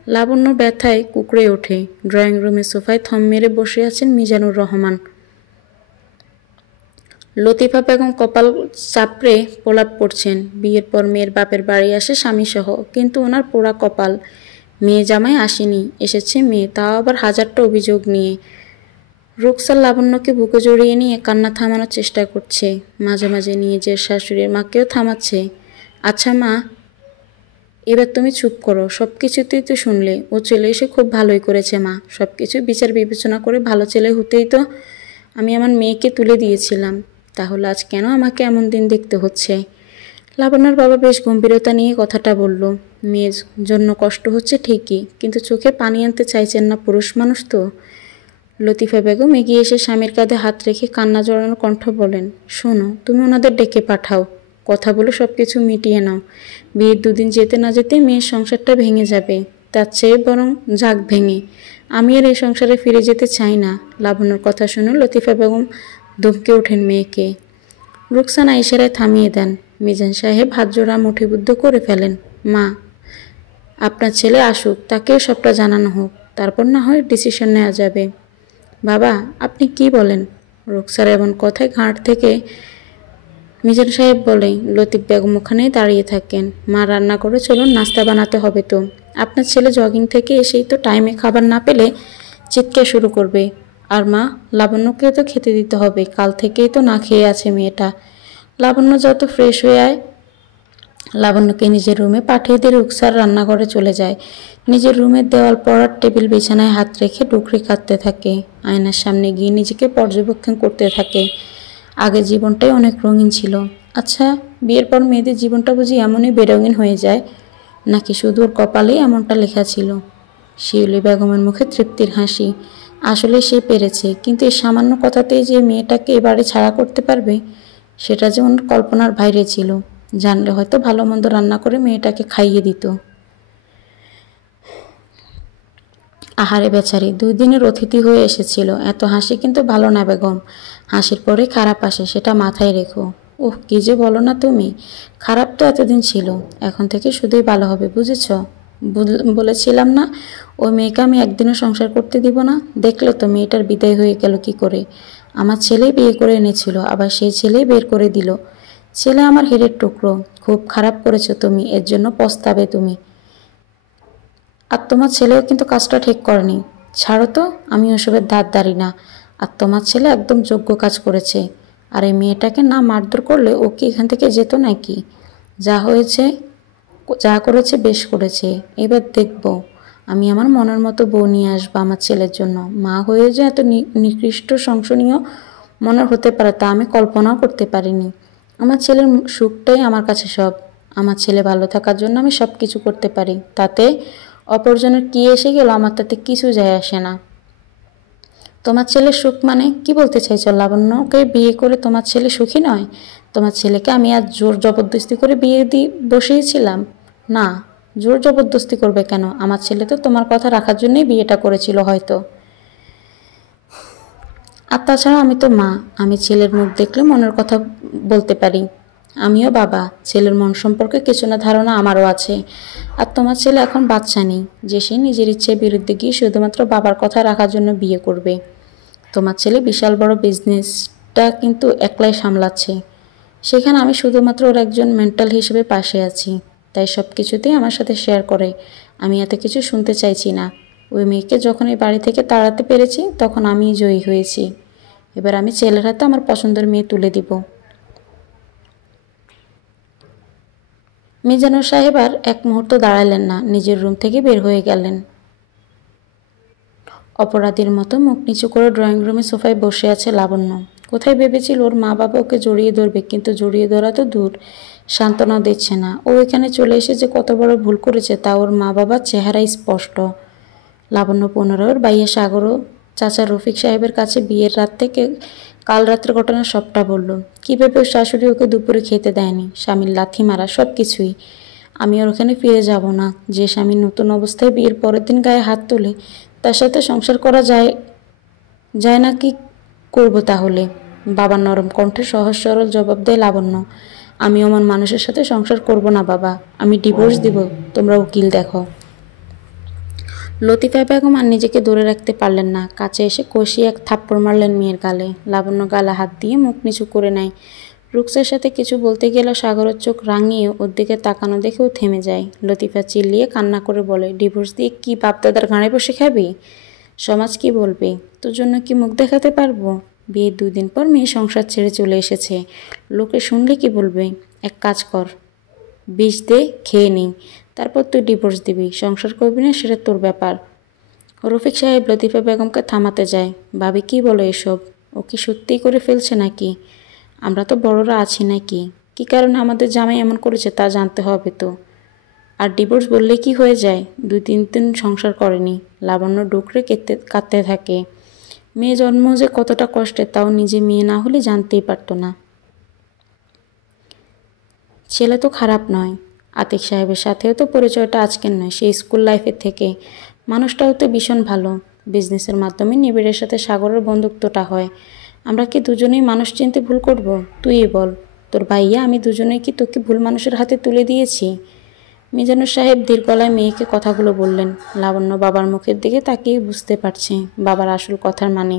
লাবণ্য ব্যথায় কুকড়ে ওঠে। ড্রয়িং রুমে সোফায় থম মেরে বসে আছেন মিজানুর রহমান। লতিফা বেগম কপাল চাপড়ে প্রলাপ পড়ছেন। বিয়ের পর মেয়ের বাপের বাড়ি আসে স্বামীসহ, কিন্তু ওনার পোড়া কপাল, মেয়ে জামাই আসেনি, এসেছে মেয়ে, তাও আবার হাজারটা অভিযোগ নিয়ে। রুকসার লাবণ্যকে বুকে জড়িয়ে নিয়ে কান্না থামানোর চেষ্টা করছে, মাঝে মাঝে নিজের শাশুড়ির মাকেও থামাচ্ছে। আচ্ছা মা, এবার তুমি চুপ করো, সব কিছুতেই তো শুনলে। ও চলে এসে খুব ভালোই করেছে মা, সব কিছু বিচার বিবেচনা করে ভালো ছেলে হতেই তো আমি আমার মেয়েকে তুলে দিয়েছিলাম, তাহলে আজ কেন আমাকে এমন দিন দেখতে হচ্ছে? লাবণ্যর বাবা বেশ গম্ভীরতা নিয়ে কথাটা বলল। মেয়ের জন্য কষ্ট হচ্ছে ঠিকই, কিন্তু চোখে পানি আনতে চাইছেন না, পুরুষ মানুষ তো। লতিফা বেগম এগিয়ে এসে স্বামীর কাঁধে হাত রেখে কান্না জড়ানো কণ্ঠ বলেন, শোনো, তুমি ওনাদের ডেকে পাঠাও, কথা বলে সব কিছু মিটিয়ে নাও। বিয়ের দুদিন যেতে না যেতে মেয়ের সংসারটা ভেঙে যাবে, তার চেয়ে বরং যাক ভেঙে। আমি আর এই সংসারে ফিরে যেতে চাই না। লাবণ্যর কথা শুনে লতিফা বেগম ধমকে ওঠেন মেয়েকে। রুকসানা ইশারায় থামিয়ে দেন। মিজান সাহেব হাত জোড়া মুঠিবদ্ধ করে ফেলেন। মা, আপনার ছেলে আসুক, তাকেও সবটা জানানো হোক, তারপর না হয় ডিসিশন নেওয়া যাবে। বাবা, আপনি কি বলেন? রুকসার এমন কথায় ঘাট থেকে মিজান সাহেব বলে। লতিফ বেগম ওখানেই দাঁড়িয়ে থাকেন। মা, রান্না করে চলুন, নাস্তা বানাতে হবে তো। আপনার ছেলে জগিং থেকে এসেই তো টাইমে খাবার না পেলে চিৎকার শুরু করবে। আর মা, লাবণ্যকেও তো খেতে দিতে হবে, কাল থেকেই তো না খেয়ে আছে মেয়েটা। লাবণ্য যত ফ্রেশ হয়ে আয়। লাবণ্যকে নিজের রুমে পাঠিয়ে দিয়ে রুকসার রান্নাঘরে চলে যায়। নিজের রুমের দেওয়াল পড়ার টেবিল বিছানায় হাত রেখে ডুকরে কাঁদতে থাকে। আয়নার সামনে গিয়ে নিজেকে পর্যবেক্ষণ করতে থাকে। আগের জীবনটাই অনেক রঙিন ছিল। আচ্ছা, বিয়ের পর মেয়েদের জীবনটা বুঝি এমনই বেরঙিন হয়ে যায়, নাকি শুধু ওর কপালেই এমনটা লেখা ছিল? শিউলি বেগমের মুখে তৃপ্তির হাসি। আসলে সে পেরেছে, কিন্তু এই সামান্য কথাতেই যে মেয়েটাকে এবারে ছাড়া করতে পারবে, সেটা যে ওর কল্পনার বাইরে ছিল। জানলে হয়তো ভালো মন্দ রান্না করে মেয়েটাকে খাইয়ে দিত। আহারে বেচারি, 2 দিনের অতিথি হয়ে এসেছিল। এত হাসি কিন্তু ভালো না বেগম, হাসির পরে খারাপ আসে, সেটা মাথায় রেখো। ওহ, কি যে বলো না তুমি, খারাপ তো এতদিন ছিল, এখন থেকে শুধুই ভালো হবে, বুঝেছ? বলেছিলাম না ওই মেয়েকে আমি একদিনও সংসার করতে দিব না। দেখলে তো মেয়েটার বিদায় হয়ে গেল কি করে। আমার ছেলেই বিয়ে করে এনেছিল, আবার সেই ছেলেই বের করে দিল। ছেলে আমার হিরের টুকরো। খুব খারাপ করেছো তুমি, এর জন্য পস্তাবে তুমি। আর তোমার ছেলেও কিন্তু কাজটা ঠিক করেনি। ছাড়ো তো, আমি ওসবের ধার ধারি না। আর তোমার ছেলে একদম যোগ্য কাজ করেছে। আর এই মেয়েটাকে না মারধর করলে ও কি এখান থেকে যেত নাকি? যা হয়েছে, যা করেছে বেশ করেছে। এবার দেখব আমি আমার মনের মতো বউ নিয়ে আসবো আমার ছেলের জন্য। মা হয়ে যে এত নিকৃষ্ট সংশনীয় মনের হতে পারে তা আমি কল্পনাও করতে পারিনি। আমার ছেলের সুখটাই আমার কাছে সব। আমার ছেলে ভালো থাকার জন্য আমি সব কিছু করতে পারি, তাতে অপরজনের কী এসে গেল আমার তাতে কিছু যায় আসে না। তোমার ছেলের সুখ মানে কি বলতে চাইছো? লাবণ্যকে বিয়ে করে তোমার ছেলে সুখী নয়? তোমার ছেলেকে আমি আজ জোর জবরদস্তি করে বিয়ে দিয়ে বসিয়েছিলাম? না, জোর জবরদস্তি করবে কেন? আমার ছেলে তো তোমার কথা রাখার জন্যই বিয়েটা করেছিল হয়তো। আর তাছাড়া আমি তো মা, আমি ছেলের মুখ দেখলে মনের কথা বলতে পারি। আমিও বাবা, ছেলের মন সম্পর্কে কিছু না ধারণা আমারও আছে। আর তোমার ছেলে এখন বাচ্চা নেই যে সে নিজের ইচ্ছের বিরুদ্ধে গিয়ে শুধুমাত্র বাবার কথা রাখার জন্য বিয়ে করবে। তোমার ছেলে বিশাল বড় বিজনেসটা কিন্তু একলাই সামলাচ্ছে, সেখানে আমি শুধুমাত্র ওর একজন মেন্টাল হিসেবে পাশে আছি, তাই সব কিছুতেই আমার সাথে শেয়ার করে। আমি এত কিছু শুনতে চাইছি না। ওই মেয়েকে যখন এই বাড়ি থেকে তাড়াতে পেরেছি তখন আমিই জয়ী হয়েছি। এবার আমি ছেলের হাতে আমার পছন্দের মেয়ে তুলে দিব। মিজানুর সাহেব আর এক মুহূর্ত দাঁড়ালেন না, নিজের রুম থেকে বের হয়ে গেলেন। অপরাধীর মতো মুখ নিচু করে ড্রয়িং রুমে সোফায় বসে আছে লাবণ্য। কোথায় ভেবেছিল ওর মা বাবা ওকে জড়িয়ে ধরবে, কিন্তু জড়িয়ে ধরা তো দূর, সান্ত্বনা দিচ্ছে না। ও এখানে চলে এসে যে কত বড় ভুল করেছে তা ওর মা বাবার চেহারায় স্পষ্ট। লাবণ্য পুনরায় ওর ভাইয়া সাগর ও চাচা রফিক সাহেবের কাছে বিয়ের রাত থেকে কাল রাতের ঘটনা সবটা বলল। কীভাবে ওর শাশুড়ি ওকে দুপুরে খেতে দেয়নি, স্বামীর লাথি মারা, সব কিছুই। আমি আর ওখানে ফিরে যাব না। যে স্বামী নতুন অবস্থায় বিয়ের পরের দিন গায়ে হাত তোলে তার সাথে সংসার করা যায় যায় না? কি করব তাহলে? বাবার নরম কণ্ঠে সহজ সরল জবাব দেয় লাবণ্য। আমি আমার মানুষের সাথে সংসার করব না বাবা, আমি ডিভোর্স দিব, তোমরা উকিল দেখো। লতিফা বেগম আর নিজেকে ধরে রাখতে পারলেন না, কাছে এসে কষিয়ে এক থাপ্পড় মারলেন মেয়ের গালে। লাবণ্য গালে হাত দিয়ে মুখ নিচু করে নেয়। রুকসার সাথে কিছু বলতে গেলে সাগরের চোখ রাঙিয়ে ওর দিকে তাকানো দেখেও থেমে যায়। লতিফা চিল্লিয়ে কান্না করে বলে, ডিভোর্স দিয়ে কি বাপদাদার ঘাড়ে বসে খাবি? সমাজ কি বলবে? তোর জন্য কি মুখ দেখাতে পারবো? বিয়ের 2 দিন পর মেয়ে সংসার ছেড়ে চলে এসেছে, লোকে শুনলে কি বলবে? এক কাজ কর, বিষ দে, খেয়ে নেই, তারপর তুই ডিভোর্স দিবি, সংসার করবি না সেটা তোর ব্যাপার। রফিক সাহেব লতিফা বেগমকে থামাতে যায়। ভাবি কি বলো এসব? ও কি সত্যিই করে ফেলছে নাকি? আমরা তো বড়রা আছি নাকি? কী কারণে আমাদের জামাই এমন করেছে তা জানতে হবে তো। আর ডিভোর্স বললে কি হয়ে যায়? 2-3 দিন সংসার করেনি। লাবণ্য ডুকরে কাঁদতে থাকে। মেয়ে জন্ম যে কতটা কষ্টের তাও নিজে মেয়ে না হলে জানতেই পারতো না। ছেলে তো খারাপ নয়, আতিক সাহেবের সাথেও তো পরিচয়টা আজকের নয়, সেই স্কুল লাইফের থেকে। মানুষটাও তো ভীষণ ভালো। বিজনেসের মাধ্যমে নিবিড়ের সাথে সাগরের বন্ধুত্বটা হয়। আমরা কি দুজনেই মানুষ চিনতে ভুল করব? তুই বল, তোর ভাইয়া আমি দুজনেই কি তোকে ভুল মানুষের হাতে তুলে দিয়েছি? মিজানুর সাহেব ধীর গলায় মেয়েকে কথাগুলো বললেন। লাবণ্য বাবার মুখের দিকে তাকিয়ে বুঝতে পারছে বাবার আসল কথার মানে।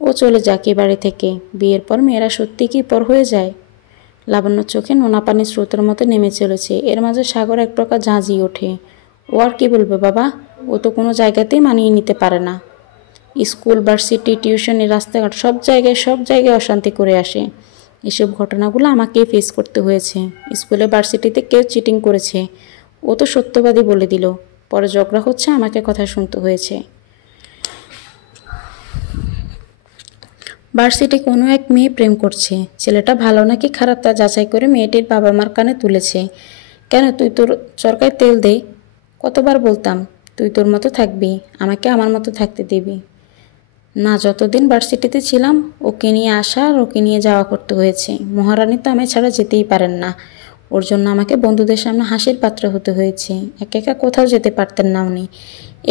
ও চলে যাক এ বাড়ি থেকে। বিয়ের পর মেয়েরা সত্যি কি পর হয়ে যায়? লাবণ্যর চোখে নোনা পানির স্রোতের মতো নেমে চলেছে। এর মাঝে সাগর এক প্রকার ঝাঁঝিয়ে ওঠে। ও আর কি বলবে বাবা? ও তো কোনো জায়গাতেই মানিয়ে নিতে পারে না। স্কুল, ভার্সিটি, টিউশনি, রাস্তাঘাট সব জায়গায় অশান্তি করে আসে। এসব ঘটনাগুলো আমাকেই ফেস করতে হয়েছে। স্কুলে, ভার্সিটিতে কেউ চিটিং করেছে, ও তো সত্যবাদী বলে দিল। পরে ঝগড়া হচ্ছে, আমাকে কথা শুনতে হয়েছে। ভার্সিটি কোনো এক মেয়ে প্রেম করছে, ছেলেটা ভালো নাকি খারাপ তা যাচাই করে মেয়েটির বাবা মার কানে তুলেছে। কেন তুই তোর চরকায় তেল দে। কতবার বলতাম তুই তোর মতো থাকবি, আমাকে আমার মতো থাকতে দিবি না। যতদিন ভার্সিটিতে ছিলাম ওকে নিয়ে আসা আর ওকে নিয়ে যাওয়া করতে হয়েছে। মহারানী তো আমি ছাড়া যেতেই পারেন না, ওর জন্য আমাকে বন্ধুদের সামনে হাসির পাত্র হতে হয়েছে। একা একা কোথাও যেতে পারতেন না উনি।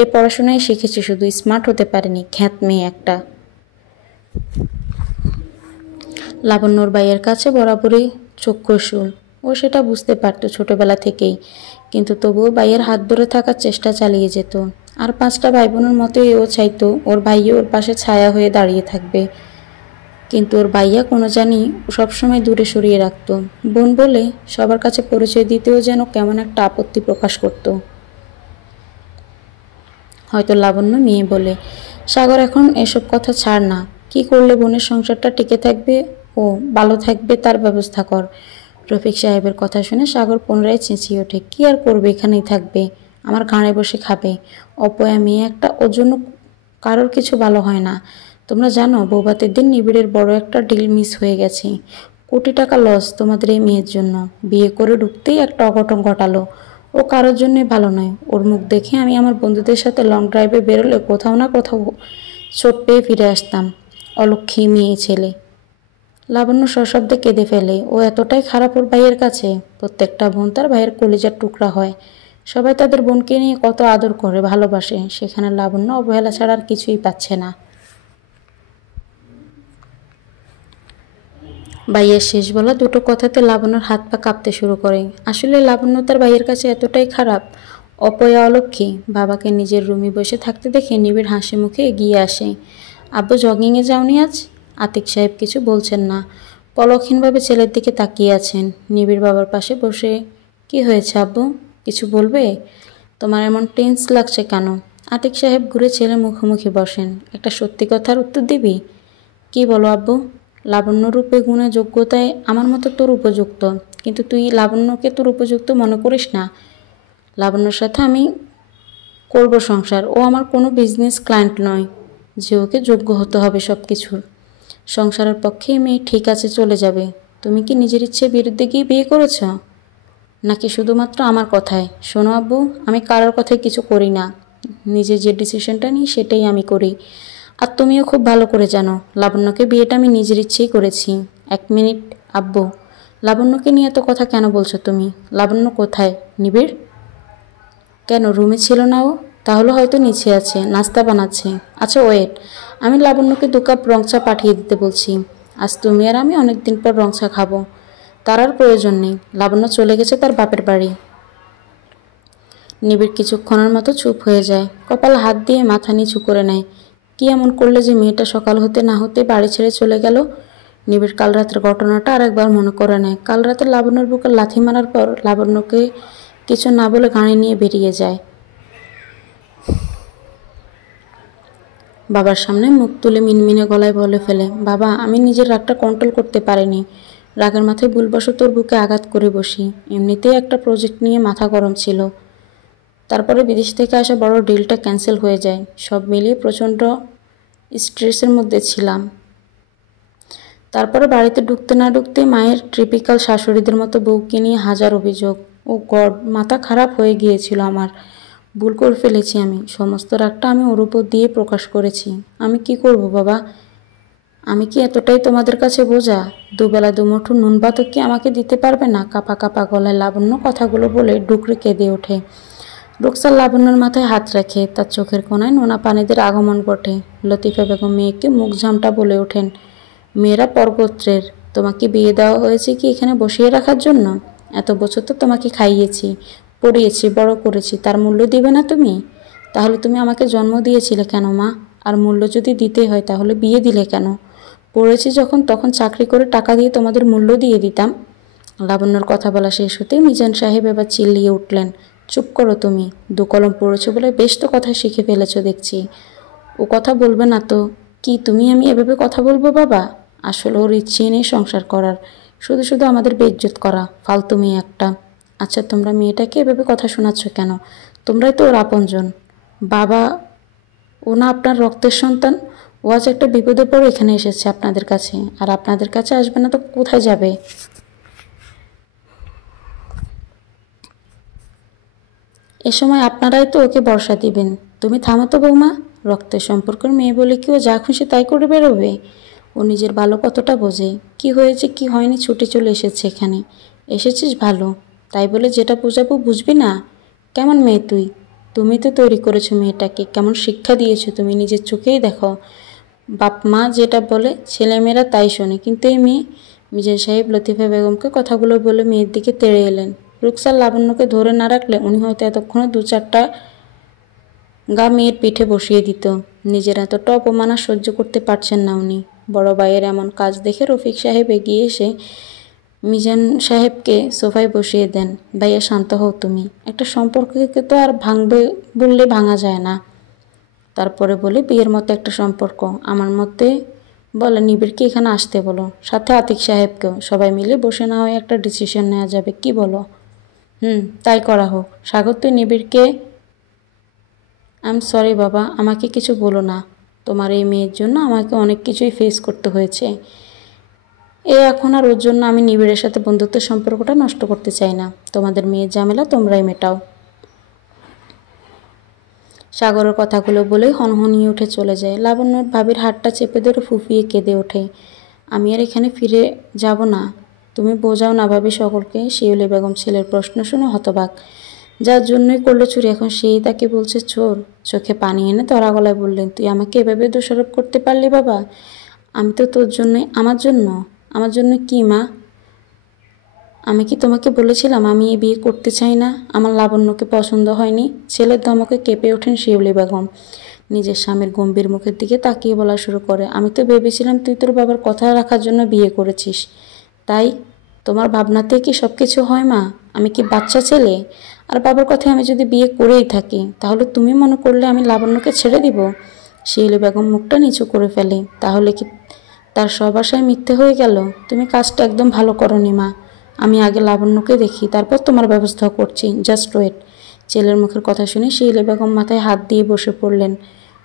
এ পড়াশোনায় শিখেছি, শুধু স্মার্ট হতে পারেনি, খ্যাত মেয়ে একটা। লাবণ্যর ভাইয়ের কাছে বরাবরই চক্ষুশূল, ও সেটা বুঝতে পারত ছোটবেলা থেকেই, কিন্তু তবুও ভাইয়ের হাত ধরে থাকার চেষ্টা চালিয়ে যেত। আর 5টা ভাই বোনের মতোই ও চাইতো ওর ভাইও ওর পাশে ছায়া হয়ে দাঁড়িয়ে থাকবে, কিন্তু ওর ভাইয়া কোনো জানি সবসময় দূরে সরিয়ে রাখত। বোন বলে সবার কাছে পরিচয় দিতেও যেন কেমন একটা আপত্তি প্রকাশ করত। হয়তো লাবণ্য মেয়ে বলে। সাগর এখন এসব কথা ছাড় না, কি করলে বোনের সংসারটা টিকে থাকবে ও ভালো থাকবে তার ব্যবস্থা কর। রফিক সাহেবের কথা শুনে সাগর পুনরায় চেঁচিয়ে ওঠে, কি আর করবে, এখানেই থাকবে, আমার ঘাড়ে বসে খাবে। অপয়া মেয়ে একটা, ওর জন্য কারোর কিছু ভালো হয় না। তোমরা জানো বৌভাতের দিন নিবিড়ের বড় একটা ডিল মিস হয়ে গেছে। কোটি টাকা লস তোমাদের এই মেয়ের জন্য। বিয়ে করে ঢুকতেই একটা অঘটন ঘটালো। ও কারোর জন্যই ভালো নয়। ওর মুখ দেখে আমি আমার বন্ধুদের সাথে লং ড্রাইভে বেরোলে কোথাও না কোথাও চোট পেয়ে ফিরে আসতাম। অলক্ষী মেয়ে ছেলে। লাবণ্য সশব্দে কেঁদে ফেলে। ও এতটাই খারাপ ওর ভাইয়ের কাছে। প্রত্যেকটা বোন তার ভাইয়ের কলিজার টুকরা হয়। সবাই তাদের বোনকে নিয়ে কত আদর করে, ভালোবাসে। সেখানে লাবণ্য অবহেলা ছাড়া আর কিছুই পাচ্ছে না। ভাইয়ের শেষ বলা দুটো কথাতে লাবণ্যর হাত পা কাঁপতে শুরু করে। আসলে লাবণ্য তার ভাইয়ের কাছে এতটাই খারাপ, অপয়া, অলক্ষী। বাবাকে নিজের রুমে বসে থাকতে দেখে নিবিড় হাসি মুখে এগিয়ে আসে। আব্বু জগিংয়ে যাওনি আজ? আতিক সাহেব কিছু বলছেন না, পলকহীনভাবে ছেলের দিকে তাকিয়ে আছেন। নিবিড় বাবার পাশে বসে, কি হয়েছে আব্বু, কিছু বলবে? তোমার এমন টেন্স লাগছে কেন? আতিক সাহেব ঘুরে ছেলে মুখোমুখি বসেন। একটা সত্যি কথার উত্তর দিবি? কি বলো আব্বু? লাবণ্য রূপে গুণে যোগ্যতায় আমার মতো তোর উপযুক্ত, কিন্তু তুই লাবণ্যকে তোর উপযুক্ত মনে করিস না। লাবণ্যর সাথে আমি করব সংসার। ও আমার কোনো বিজনেস ক্লায়েন্ট নয় যে ওকে যোগ্য হতে হবে সব কিছুর। সংসারের পক্ষে মেয়ে ঠিক আছে, চলে যাবে। তুমি কি নিজের ইচ্ছে বিরুদ্ধে গিয়ে বিয়ে করেছ, নাকি শুধুমাত্র আমার কথায়? শোনো আব্বু, আমি কারোর কথায় কিছু করি না। নিজে যে ডিসিশনটা নিই সেটাই আমি করি। আর তুমিও খুব ভালো করে জানো লাবণ্যকে বিয়েটা আমি নিজের ইচ্ছেই করেছি। এক মিনিট আব্বু, লাবণ্যকে নিয়ে এত কথা কেন বলছো তুমি? লাবণ্য কোথায়? নিবিড় কেন, রুমে ছিল না ও? তাহলে হয়তো নিচে আছে, নাস্তা বানাচ্ছে। আচ্ছা ওয়েট, আমি লাবণ্যকে 2 কাপ রং চা পাঠিয়ে দিতে বলছি। আজ তুমি আর আমি অনেকদিন পর রং চা খাবো। তার আর প্রয়োজন নেই, লাবণ্য চলে গেছে তার বাপের বাড়ি। নিবিড় কিছুক্ষণের মতো চুপ হয়ে যায়, কপালে হাত দিয়ে মাথা নিচু করে নেয়। কি এমন করলে যে মেয়েটা সকাল হতে না হতে বাড়ি ছেড়ে চলে গেল? নিবিড় কাল রাতের ঘটনাটা আরেকবার মনে করে নেয়। কাল রাতে লাবণ্যর বুকে লাথি মারার পর লাবণ্যকে কিছু না বলে গাড়ি নিয়ে বেরিয়ে যায়। বাবার সামনে মুখ তুলে মিনমিনে গলায় বলে ফেলে, বাবা, আমি নিজের রাগটা কন্ট্রোল করতে পারিনি। রাগের মাথায় ভুলবশত তোর বুকে আঘাত করে বসি। এমনিতেই একটা প্রজেক্ট নিয়ে মাথা গরম ছিল, তারপরে বিদেশ থেকে আসা বড় ডিলটা ক্যান্সেল হয়ে যায়। সব মিলিয়ে প্রচণ্ড স্ট্রেসের মধ্যে ছিলাম। তারপরে বাড়িতে ঢুকতে না ঢুকতে মায়ের ট্রিপিক্যাল শাশুড়িদের মতো বউকে নিয়ে হাজার অভিযোগ। ও গড, মাথা খারাপ হয়ে গিয়েছিল আমার। ভুল করে ফেলেছি আমি। সমস্ত রাগটা আমি ওর উপর দিয়ে প্রকাশ করেছি। আমি কি করব বাবা? আমি কি এতটাই তোমাদের কাছে বোঝা? দুবেলা দুমুঠো নুন ভাতও কি আমাকে দিতে পারবে না? কাঁপা কাঁপা গলায় লাবণ্য কথাগুলো বলে ডুকরে কেঁদে ওঠে। রুকসার লাবণ্যর মাথায় হাত রাখে, তার চোখের কোণায় নোনা পানিদের আগমন ঘটে। লতিফা বেগম মেয়েকে মুখ ঝামটা বলে ওঠেন, মেয়েরা পরগোত্রের, তোমাকে বিয়ে দেওয়া হয়েছে কি এখানে বসিয়ে রাখার জন্য? এত বছর তো তোমাকে খাইয়েছি, পড়িয়েছি, বড় করেছি, তার মূল্য দিবে না তুমি? তাহলে তুমি আমাকে জন্ম দিয়েছিলে কেন মা? আর মূল্য যদি দিতে হয় তাহলে বিয়ে দিলে কেন? পড়েছি যখন, তখন চাকরি করে টাকা দিয়ে তোমাদের মূল্য দিয়ে দিতাম। লাবণ্যর কথা বলা শেষ হতেই মিজান সাহেব এবার চিল্লিয়ে উঠলেন, চুপ করো তুমি। 2 কলম পড়েছো বলে বেশ তো কথা শিখে ফেলেছো দেখছি। ও কথা বলবে না তো কি তুমি আমি এভাবে কথা বলবো বাবা? আসলে ওর ইচ্ছে নেই সংসার করার, শুধু শুধু আমাদের বেইজ্জত করা, ফালতু মেয়ে একটা। আচ্ছা তোমরা মেয়েটাকে এভাবে কথা শোনাচ্ছ কেন? তোমরাই তো ওর আপনজন। বাবা, ও না আপনার রক্তের সন্তান? ও আজ একটা বিপদে পড়ে এখানে এসেছে আপনাদের কাছে, আর আপনাদের কাছে আসবে না তো কোথায় যাবে? এ সময় আপনারাই তো ওকে ভরসা দিবেন। তুমি থামো তো বৌমা। রক্তের সম্পর্কের মেয়ে বলে কি ও যা খুশি তাই করে বেরোবে? ও নিজের ভালো কতটা বোঝে। কি হয়েছে কি হয়নি ছুটে চলে এসেছে এখানে। এসেছিস ভালো, তাই বলে যেটা বোঝাবো বুঝবি না? কেমন মেয়ে তুই? তুমি তো তৈরি করেছো মেয়েটাকে, কেমন শিক্ষা দিয়েছো তুমি নিজের চোখেই দেখো। বাপ মা যেটা বলে ছেলেমেয়েরা তাই শোনে, কিন্তু এই মেয়ে। মিজান সাহেব লতিফা বেগমকে কথাগুলো বলে মেয়ের দিকে তেড়ে এলেন। রুকসার লাবণ্যকে ধরে না রাখলে উনি হয়তো এতক্ষণে 2-4টা গা মেয়ের পিঠে বসিয়ে দিত। নিজের এতটা অপমান সহ্য করতে পারছেন না উনি। বড় ভাইয়ের এমন কাজ দেখে রফিক সাহেব এগিয়ে এসে মিজান সাহেবকে সোফায় বসিয়ে দেন। ভাইয়া শান্ত হও তুমি। একটা সম্পর্ককে তো আর ভাঙবে বললে ভাঙা যায় না। তারপরে বলে বিয়ের মতো একটা সম্পর্ক আমার মতে বলে নিবিড়কে এখানে আসতে বলো, সাথে আতিক সাহেবকেও। সবাই মিলে বসে না হয় একটা ডিসিশন নেওয়া যাবে, কি বলো? তাই করা হোক। সাগর তুই নিবিড়কে। আই এম সরি বাবা, আমাকে কিছু বলো না। তোমার এই মেয়ের জন্য আমাকে অনেক কিছুই ফেস করতে হয়েছে। এখন আর ওর জন্য আমি নিবিড়ের সাথে বন্ধুত্বের সম্পর্কটা নষ্ট করতে চাই না। তোমাদের মেয়ের ঝামেলা তোমরাই মেটাও। সাগরের কথাগুলো বলেই হনহনিয়ে উঠে চলে যায়। লাবণ্যর ভাবির হাতটা চেপে ধরে ফুঁফিয়ে কেঁদে ওঠে। আমি আর এখানে ফিরে যাব না। তুমি বোঝাও না ভাবি সকলকে। শিউলি বেগম ছেলের প্রশ্ন শুনে হতবাক। যার জন্যই করলো চুরি এখন সেই তাকে বলছে চোর। চোখে পানি এনে তরা গলায় বললেন, তুই আমাকে এভাবে দোষারোপ করতে পারলি বাবা? আমি তো তোর জন্যই। আমার জন্য কি মা? আমি কি তোমাকে বলেছিলাম আমি এই বিয়ে করতে চাই না? আমার লাবণ্যকে পছন্দ হয়নি? ছেলের ধমকে কেঁপে ওঠেন শিউলি বেগম। নিজের স্বামীর গম্ভীর মুখের দিকে তাকিয়ে বলা শুরু করে, আমি তো ভেবেছিলাম তুই তোর বাবার কথা রাখার জন্য বিয়ে করেছিস। তাই তোমার ভাবনাতে কি সব কিছু হয় মা? আমি কি বাচ্চা ছেলে? আর বাবার কথায় আমি যদি বিয়ে করেই থাকি তাহলে তুমি মনে করলে আমি লাবণ্যকে ছেড়ে দিব? শিউলি বেগম মুখটা নিচু করে ফেলে। তাহলে কি তার সব আশায় মিথ্যে হয়ে গেল? তুমি কাজটা একদম ভালো করনি মা। আমি আগে লাবণ্যকে দেখি, তারপর তোমার ব্যবস্থা করছি। Just wait. ছেলের মুখের কথা শুনে শিউলি বেগম মাথায় হাত দিয়ে বসে পড়লেন।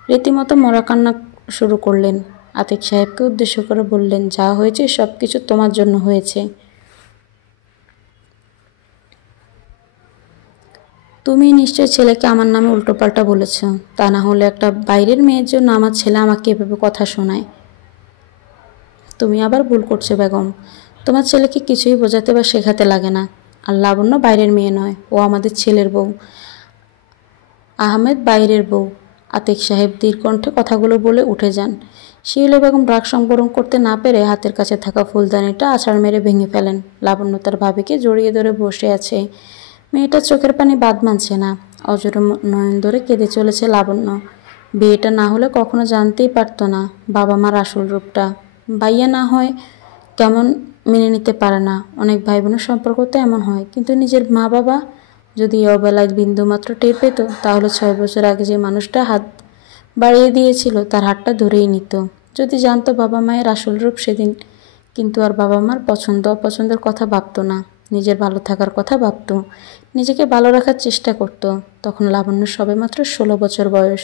রীতিমতো মরা কান্না শুরু করলেন। আতিক সাহেবকে উদ্দেশ্য করে বললেন, যা হয়েছে সব কিছু তোমার জন্য হয়েছে। তুমি নিশ্চয় ছেলেকে আমার নামে উল্টোপাল্টা বলেছ। তা না হলে একটা বাইরের মেয়ের জন্য আমার ছেলে আমাকে এভাবে কথা শোনায়? তুমি আবার ভুল করছো বেগম। তোমার ছেলেকে কিছুই বোঝাতে বা শেখাতে লাগে না। আর লাবণ্য বাইরের মেয়ে নয়, ও আমাদের ছেলের বউ। আহমেদ বাইরের বউ। আতিক সাহেব দীর্ঘকণ্ঠে কথাগুলো বলে উঠে যান। শিউলি বেগম রাগ সংবরণ করতে না পেরে হাতের কাছে থাকা ফুলদানিটা আছাড় মেরে ভেঙে ফেলেন। লাবণ্য তার ভাবিকে জড়িয়ে ধরে বসে আছে। মেয়েটার চোখের পানি বাদ মানছে না। অজর নয়ন ধরে কেঁদে চলেছে লাবণ্য। বিয়েটা না হলে কখনো জানতেই পারতো না বাবা মার আসল রূপটা। ভাইয়া না হয় কেমন মেনে নিতে পারে না। অনেক ভাই বোনের সম্পর্ক তো এমন হয়, কিন্তু নিজের মা বাবা যদি অবেলায় বিন্দুমাত্র টের পেত তাহলে 6 বছর আগে যে মানুষটা হাত বাড়িয়ে দিয়েছিল তার হাতটা ধরেই নিত। যদি জানতো বাবা মায়ের আসল রূপ সেদিন। কিন্তু আর বাবা মার পছন্দ অপছন্দের কথা ভাবতো না, নিজের ভালো থাকার কথা ভাবতো, নিজেকে ভালো রাখার চেষ্টা করত। তখন লাবণ্য সবেমাত্র 16 বছর বয়স।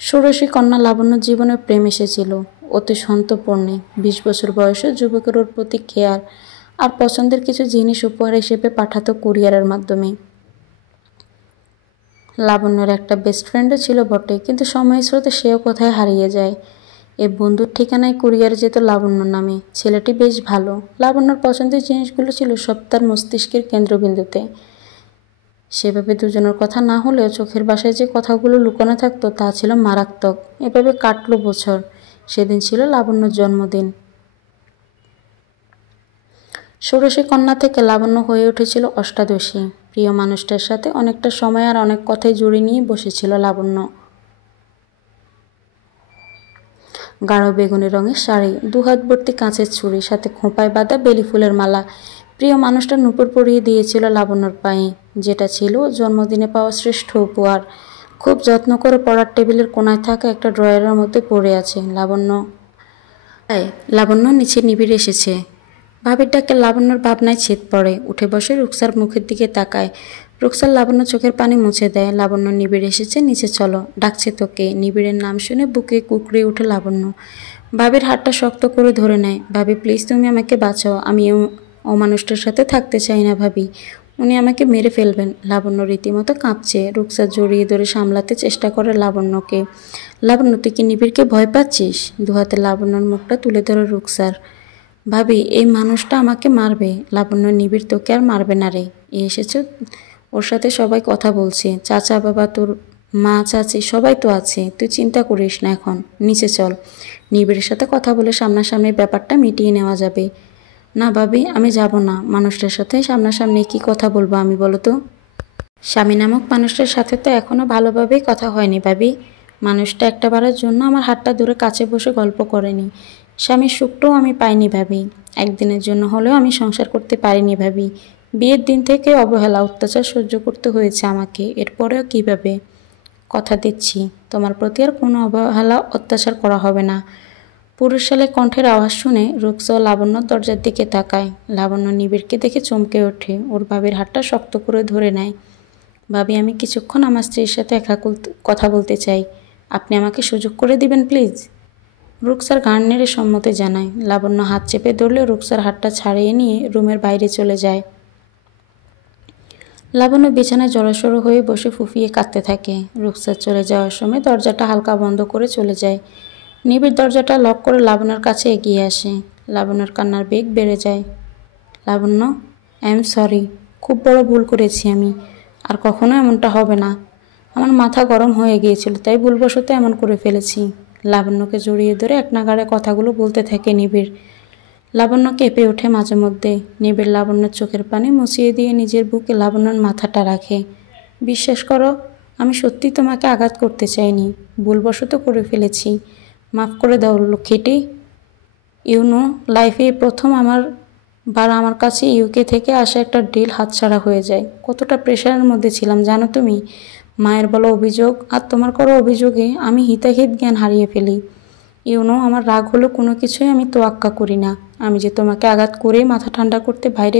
ষোড়শী কন্যা লাবণ্যর জীবনে প্রেম এসেছিল অতি সন্তর্পণে। 20 বছর বয়সে যুবকের ওর প্রতি কেয়ার আর পছন্দের কিছু জিনিস উপহার হিসেবে পাঠাতো কুরিয়ারের মাধ্যমে। লাবণ্যর একটা বেস্ট ফ্রেন্ডও ছিল বটে, কিন্তু সময়ের স্রোতে সেও কোথায় হারিয়ে যায়। এই বন্ধুর ঠিকানায় কুরিয়ার যেত লাবণ্যর নামে। ছেলেটি বেশ ভালো। লাবণ্যর পছন্দের জিনিসগুলো ছিল সব তার মস্তিষ্কের কেন্দ্রবিন্দুতে। সেভাবে দুজনের কথা না হলেও চোখের বাসায় যে কথাগুলো লুকানো থাকতো তা ছিল মারাত্মক। এভাবে কাটলো বছর। সেদিন ছিল লাবণ্যর জন্মদিন। ষোড়শী কন্যা থেকে লাবণ্য হয়ে উঠেছিল অষ্টাদশী। প্রিয় মানুষটার সাথে অনেকটা সময় আর অনেক কথাই জুড়ে নিয়ে বসেছিল লাবণ্য। গাঢ় বেগুনি রঙের শাড়ি, দুহাত ভর্তি কাঁচের ছুরি, সাথে খোঁপায় বাঁধা বেলি ফুলের মালা। প্রিয় মানুষটা নূপুর পরিয়ে দিয়েছিল লাবণ্যর পায়ে, যেটা ছিল জন্মদিনে পাওয়া শ্রেষ্ঠ উপহার। খুব যত্ন করে পড়ার টেবিলের কোনায় থাকা একটা ড্রয়ারের মধ্যে পড়ে আছে। লাবণ্য নিচে নিবিড়ে এসেছে। ভাবির ডাকে লাবণ্যর ভাবনায় ছেদ পড়ে। উঠে বসে রুকসার মুখের দিকে তাকায়। রুকসার লাবণ্য চোখের পানি মুছে দেয়। লাবণ্য, নিবিড় এসেছে, নিচে চলো, ডাকছে তোকে। নিবিড়ের নাম শুনে বুকে কুকড়ে উঠে লাবণ্য। ভাবির হাতটা শক্ত করে ধরে নেয়। ভাবি প্লিজ তুমি আমাকে বাঁচাও। আমি ও মানুষটার সাথে থাকতে চাই না ভাবি। উনি আমাকে মেরে ফেলবেন। লাবণ্য রীতিমতো কাঁপছে। রুকসা জড়িয়ে ধরে সামলাতে চেষ্টা করে লাবণ্যকে। লাবণ্য, তুই কি নিবিড়কে ভয় পাচ্ছিস? দুহাতে লাবণ্যর মুখটা তুলে ধরে রুকসার। ভাবি, এই মানুষটা আমাকে মারবে। লাবণ্য, নিবিড় তোকে আর মারবে না রে। এসেছো, ওর সাথে সবাই কথা বলছে। চাচা, বাবা, তোর মা, চাচি সবাই তো আছে। তুই চিন্তা করিস না এখন, নিচে চল। নিবিড়ের সাথে কথা বলে সামনাসামনি ব্যাপারটা মিটিয়ে নেওয়া যাবে। না ভাবি, আমি যাব না। মানুষটার সাথে সামনাসামনি কি কথা বলবো আমি, বলো তো? স্বামী নামক মানুষটার সাথে তো এখনও ভালোভাবেই কথা হয়নি ভাবি। মানুষটা একটা বারের জন্য আমার হাতটা ধরে কাছে বসে গল্প করেনি। স্বামীর সুখটাও আমি পাইনি ভাবি। একদিনের জন্য হলেও আমি সংসার করতে পারিনি ভাবি। বিয়ের দিন থেকে অবহেলা অত্যাচার সহ্য করতে হয়েছে আমাকে। এরপরেও কীভাবে? কথা দিচ্ছি তোমার প্রতি আর কোনো অবহেলা অত্যাচার করা হবে না। পুরুষালে কণ্ঠের আওয়াজ শুনে রুকসা ও লাবণ্য দরজার দিকে তাকায়। লাবণ্য নিবিড়কে দেখে চমকে ওঠে। ওর ভাবির হাতটা শক্ত করে ধরে নেয়। ভাবি, আমি কিছুক্ষণ আমার স্ত্রীর সাথে কথা বলতে চাই। আপনি আমাকে সুযোগ করে দিবেন প্লিজ। রুকসার ঘাড় নেড়ে সম্মতি জানায়। লাবণ্য হাত চেপে ধরলে রুকসার হাতটা ছাড়িয়ে নিয়ে রুমের বাইরে চলে যায়। লাবণ্য বিছানায় জড়সড় হয়ে বসে ফুফিয়ে কাঁদতে থাকে। রুকসার চলে যাওয়ার সময় দরজাটা হালকা বন্ধ করে চলে যায়। নিবিড় দরজাটা লক করে লাবণ্যর কাছে এগিয়ে আসে। লাবণ্যর কান্নার বেগ বেড়ে যায়। লাবণ্য, আই এম সরি, খুব বড় ভুল করেছি আমি, আর কখনো এমনটা হবে না। আমার মাথা গরম হয়ে গিয়েছিল, তাই ভুলবশত এমন করে ফেলেছি। লাবণ্যকে জড়িয়ে ধরে এক নাগাড়ে কথাগুলো বলতে থাকে নিবিড়। লাবণ্য কেঁপে ওঠে মাঝে মধ্যে। নিবিড় লাবণ্যর চোখের পানি মুছিয়ে দিয়ে নিজের বুকে লাবণ্যর মাথাটা রাখে। বিশ্বাস করো, আমি সত্যি তোমাকে আঘাত করতে চাইনি, ভুলবশত করে ফেলেছি, মাফ করে দাও লক্ষ্মীটি। ইউনো, লাইফে প্রথম আমার কাছে ইউকে থেকে আসা একটা ডিল হাতছাড়া হয়ে যায়। কতটা প্রেশারের মধ্যে ছিলাম জানো তুমি। মায়ের বলা অভিযোগ আর তোমার করা অভিযোগে আমি হিতাহিত জ্ঞান হারিয়ে ফেলি। ইউনো, আমার রাগ হলো কোনো কিছুই আমি তোয়াক্কা করি না। আমি যে তোমাকে আঘাত করে মাথা ঠান্ডা করতে বাইরে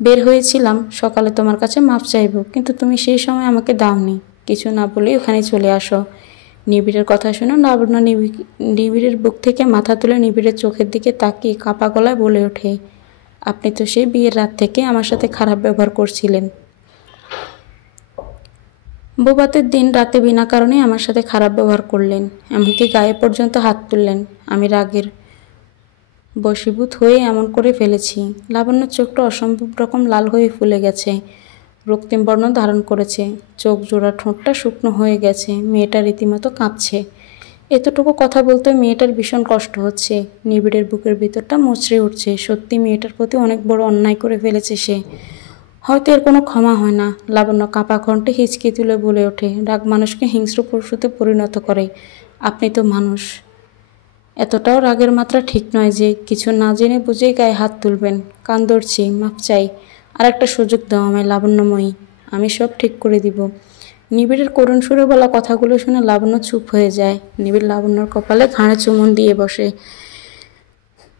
বের হয়েছিলাম সকালে তোমার কাছে মাপ চাইব, কিন্তু তুমি সেই সময় আমাকে দাওনি। কিছু না বলেই ওখানে চলে আসো। নিবিড়ের কথা শুনে লাবণ্য নিবিড়ের বুক থেকে মাথা তুলে নিবিড়ের চোখের দিকে তাকিয়ে কাঁপা গলায় বলে ওঠে, আপনি তো সেই বিয়ের রাত থেকে আমার সাথে খারাপ ব্যবহার করছিলেন। বৌভাতের দিন রাতে বিনা কারণে আমার সাথে খারাপ ব্যবহার করলেন, এমনকি গায়ে পর্যন্ত হাত তুললেন। আমি রাগের বশীভূত হয়ে এমন করে ফেলেছি। লাবণ্যর চোখটা অসম্ভব রকম লাল হয়ে ফুলে গেছে, রক্তিম বর্ণ ধারণ করেছে, চোখ জোড়া ঠোঁটটা শুকনো হয়ে গেছে। মেয়েটা রীতিমতো কাঁপছে। এতটুকু কথা বলতে মেয়েটার ভীষণ কষ্ট হচ্ছে। নিবিড়ের বুকের ভিতরটা মুচড়ে উঠছে। সত্যি মেয়েটার প্রতি অনেক বড় অন্যায় করে ফেলেছে সে, হয়তো এর কোনো ক্ষমা হয় না। লাবণ্য কাঁপা কণ্ঠে হিচকি তুলে বলে ওঠে, রাগ মানুষকে হিংস্র পশুতে পরিণত করে। আপনি তো মানুষ, এতটাও রাগের মাত্রা ঠিক নয় যে কিছু না জেনে বুঝেই গায়ে হাত তুলবেন। কান ধরছি, মাপ চাই, আর একটা সুযোগ দাও আমায় লাবণ্যময়ী, আমি সব ঠিক করে দিব। নিবিড়ের করুণ সুরে বলা কথাগুলো শুনে লাবণ্য চুপ হয়ে যায়। নিবিড় লাবণ্যর কপালে ঘাড়ে চুমন দিয়ে বসে।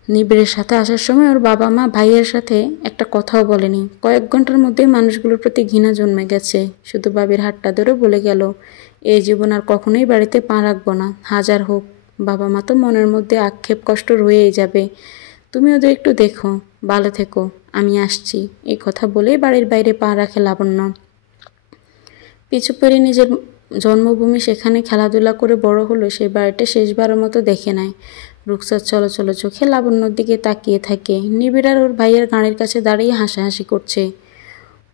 নিবিড়ের সাথে আসার সময় ওর বাবা মা ভাইয়ের সাথে একটা কথাও বলেনি। কয়েক ঘন্টার মধ্যেই মানুষগুলোর প্রতি ঘৃণা জন্মে গেছে। শুধু বাবির হাতটা ধরে বলে গেল, এই জীবন আর কখনোই বাড়িতে পা রাখবো না, হাজার হোক। বাবা মা তো মনের মধ্যে আক্ষেপ কষ্ট রয়েই যাবে। তুমি ওদের একটু দেখো, ভালো থেকো, আমি আসছি। এই কথা বলেই বাড়ির বাইরে পা রাখে লাবণ্য। পিছু পেরে নিজের জন্মভূমি, সেখানে খেলাধুলা করে বড় হলো, সেই বাড়িটা শেষবারের মতো দেখে নেয়। রুকসার চলো চলো চোখে লাবণ্যর দিকে তাকিয়ে থাকে। নিবিড় আর ওর ভাইয়ের গাড়ির কাছে দাঁড়িয়ে হাসাহাসি করছে।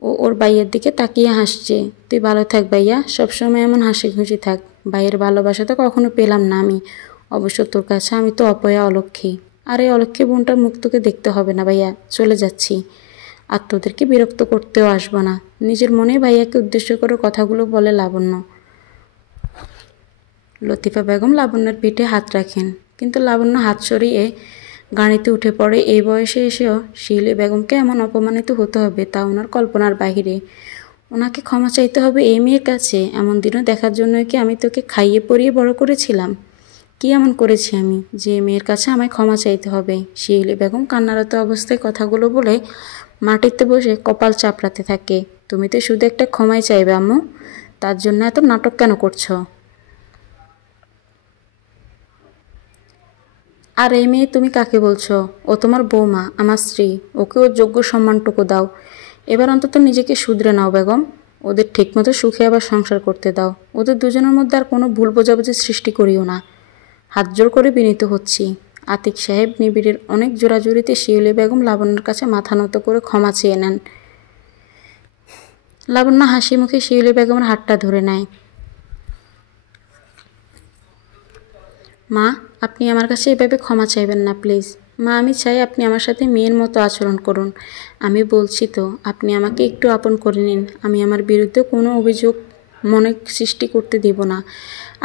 ও ওর ভাইয়ের দিকে তাকিয়ে হাসছে। তুই ভালো থাক ভাইয়া, সবসময় এমন হাসি খুশি থাক। ভাইয়ের ভালোবাসা তো কখনো পেলাম না আমি, অবশ্য তোর কাছে আমি তো অপয়া অলক্ষী। আর এই অলক্ষী বোনটার মুখ তোকে দেখতে হবে না ভাইয়া, চলে যাচ্ছি। আর তোদেরকে বিরক্ত করতেও আসবো না। নিজের মনে ভাইয়াকে উদ্দেশ্য করে কথাগুলো বলে লাবণ্য। লতিফা বেগম লাবণ্যের পিঠে হাত রাখেন, কিন্তু লাবণ্য হাত সরিয়ে গাড়িতে উঠে পড়ে। এই বয়সে এসেও শিউলি বেগমকে এমন অপমানিত হতে হবে তা ওনার কল্পনার বাহিরে। ওনাকে ক্ষমা চাইতে হবে এই মেয়ের কাছে? এমন দিনও দেখার জন্যই কি আমি তোকে খাইয়ে পরিয়ে বড় করেছিলাম? কি এমন করেছি আমি যে মেয়ের কাছে আমায় ক্ষমা চাইতে হবে? শিউলি বেগম কান্নারত অবস্থায় কথাগুলো বলে মাটিতে বসে কপাল চাপড়াতে থাকে। তুমি তো শুধু একটা ক্ষমাই চাইবে আম্মু, তার জন্য এত নাটক কেন করছো? আর এই মেয়ে তুমি কাকে বলছো? ও তোমার বৌমা, আমার স্ত্রী, ওকে ওর যোগ্য সম্মানটুকু দাও। এবার অন্তত নিজেকে শুধরে নাও বেগম, ওদের ঠিকমতো সুখে আবার সংসার করতে দাও। ওদের দুজনের মধ্যে আর কোনো ভুল বোঝাবুঝি সৃষ্টি করিও না, হাত জোর করে বিনীত হচ্ছি। আতিক সাহেব নিবিড়ের অনেক জোরাজুরিতে শিউলি বেগম লাবণ্যর কাছে মাথা নত করে ক্ষমা চেয়ে নেন। লাবণ্য হাসি মুখে শিউলি বেগমের হাতটা ধরে নেয়। মা, আপনি আমার কাছে এভাবে ক্ষমা চাইবেন না প্লিজ। মা, আমি চাই আপনি আমার সাথে মেয়ের মতো আচরণ করুন। আমি বলছি তো, আপনি আমাকে একটু আপন করে নিন। আমি আমার বিরুদ্ধে কোনো অভিযোগ মনে সৃষ্টি করতে দেব না।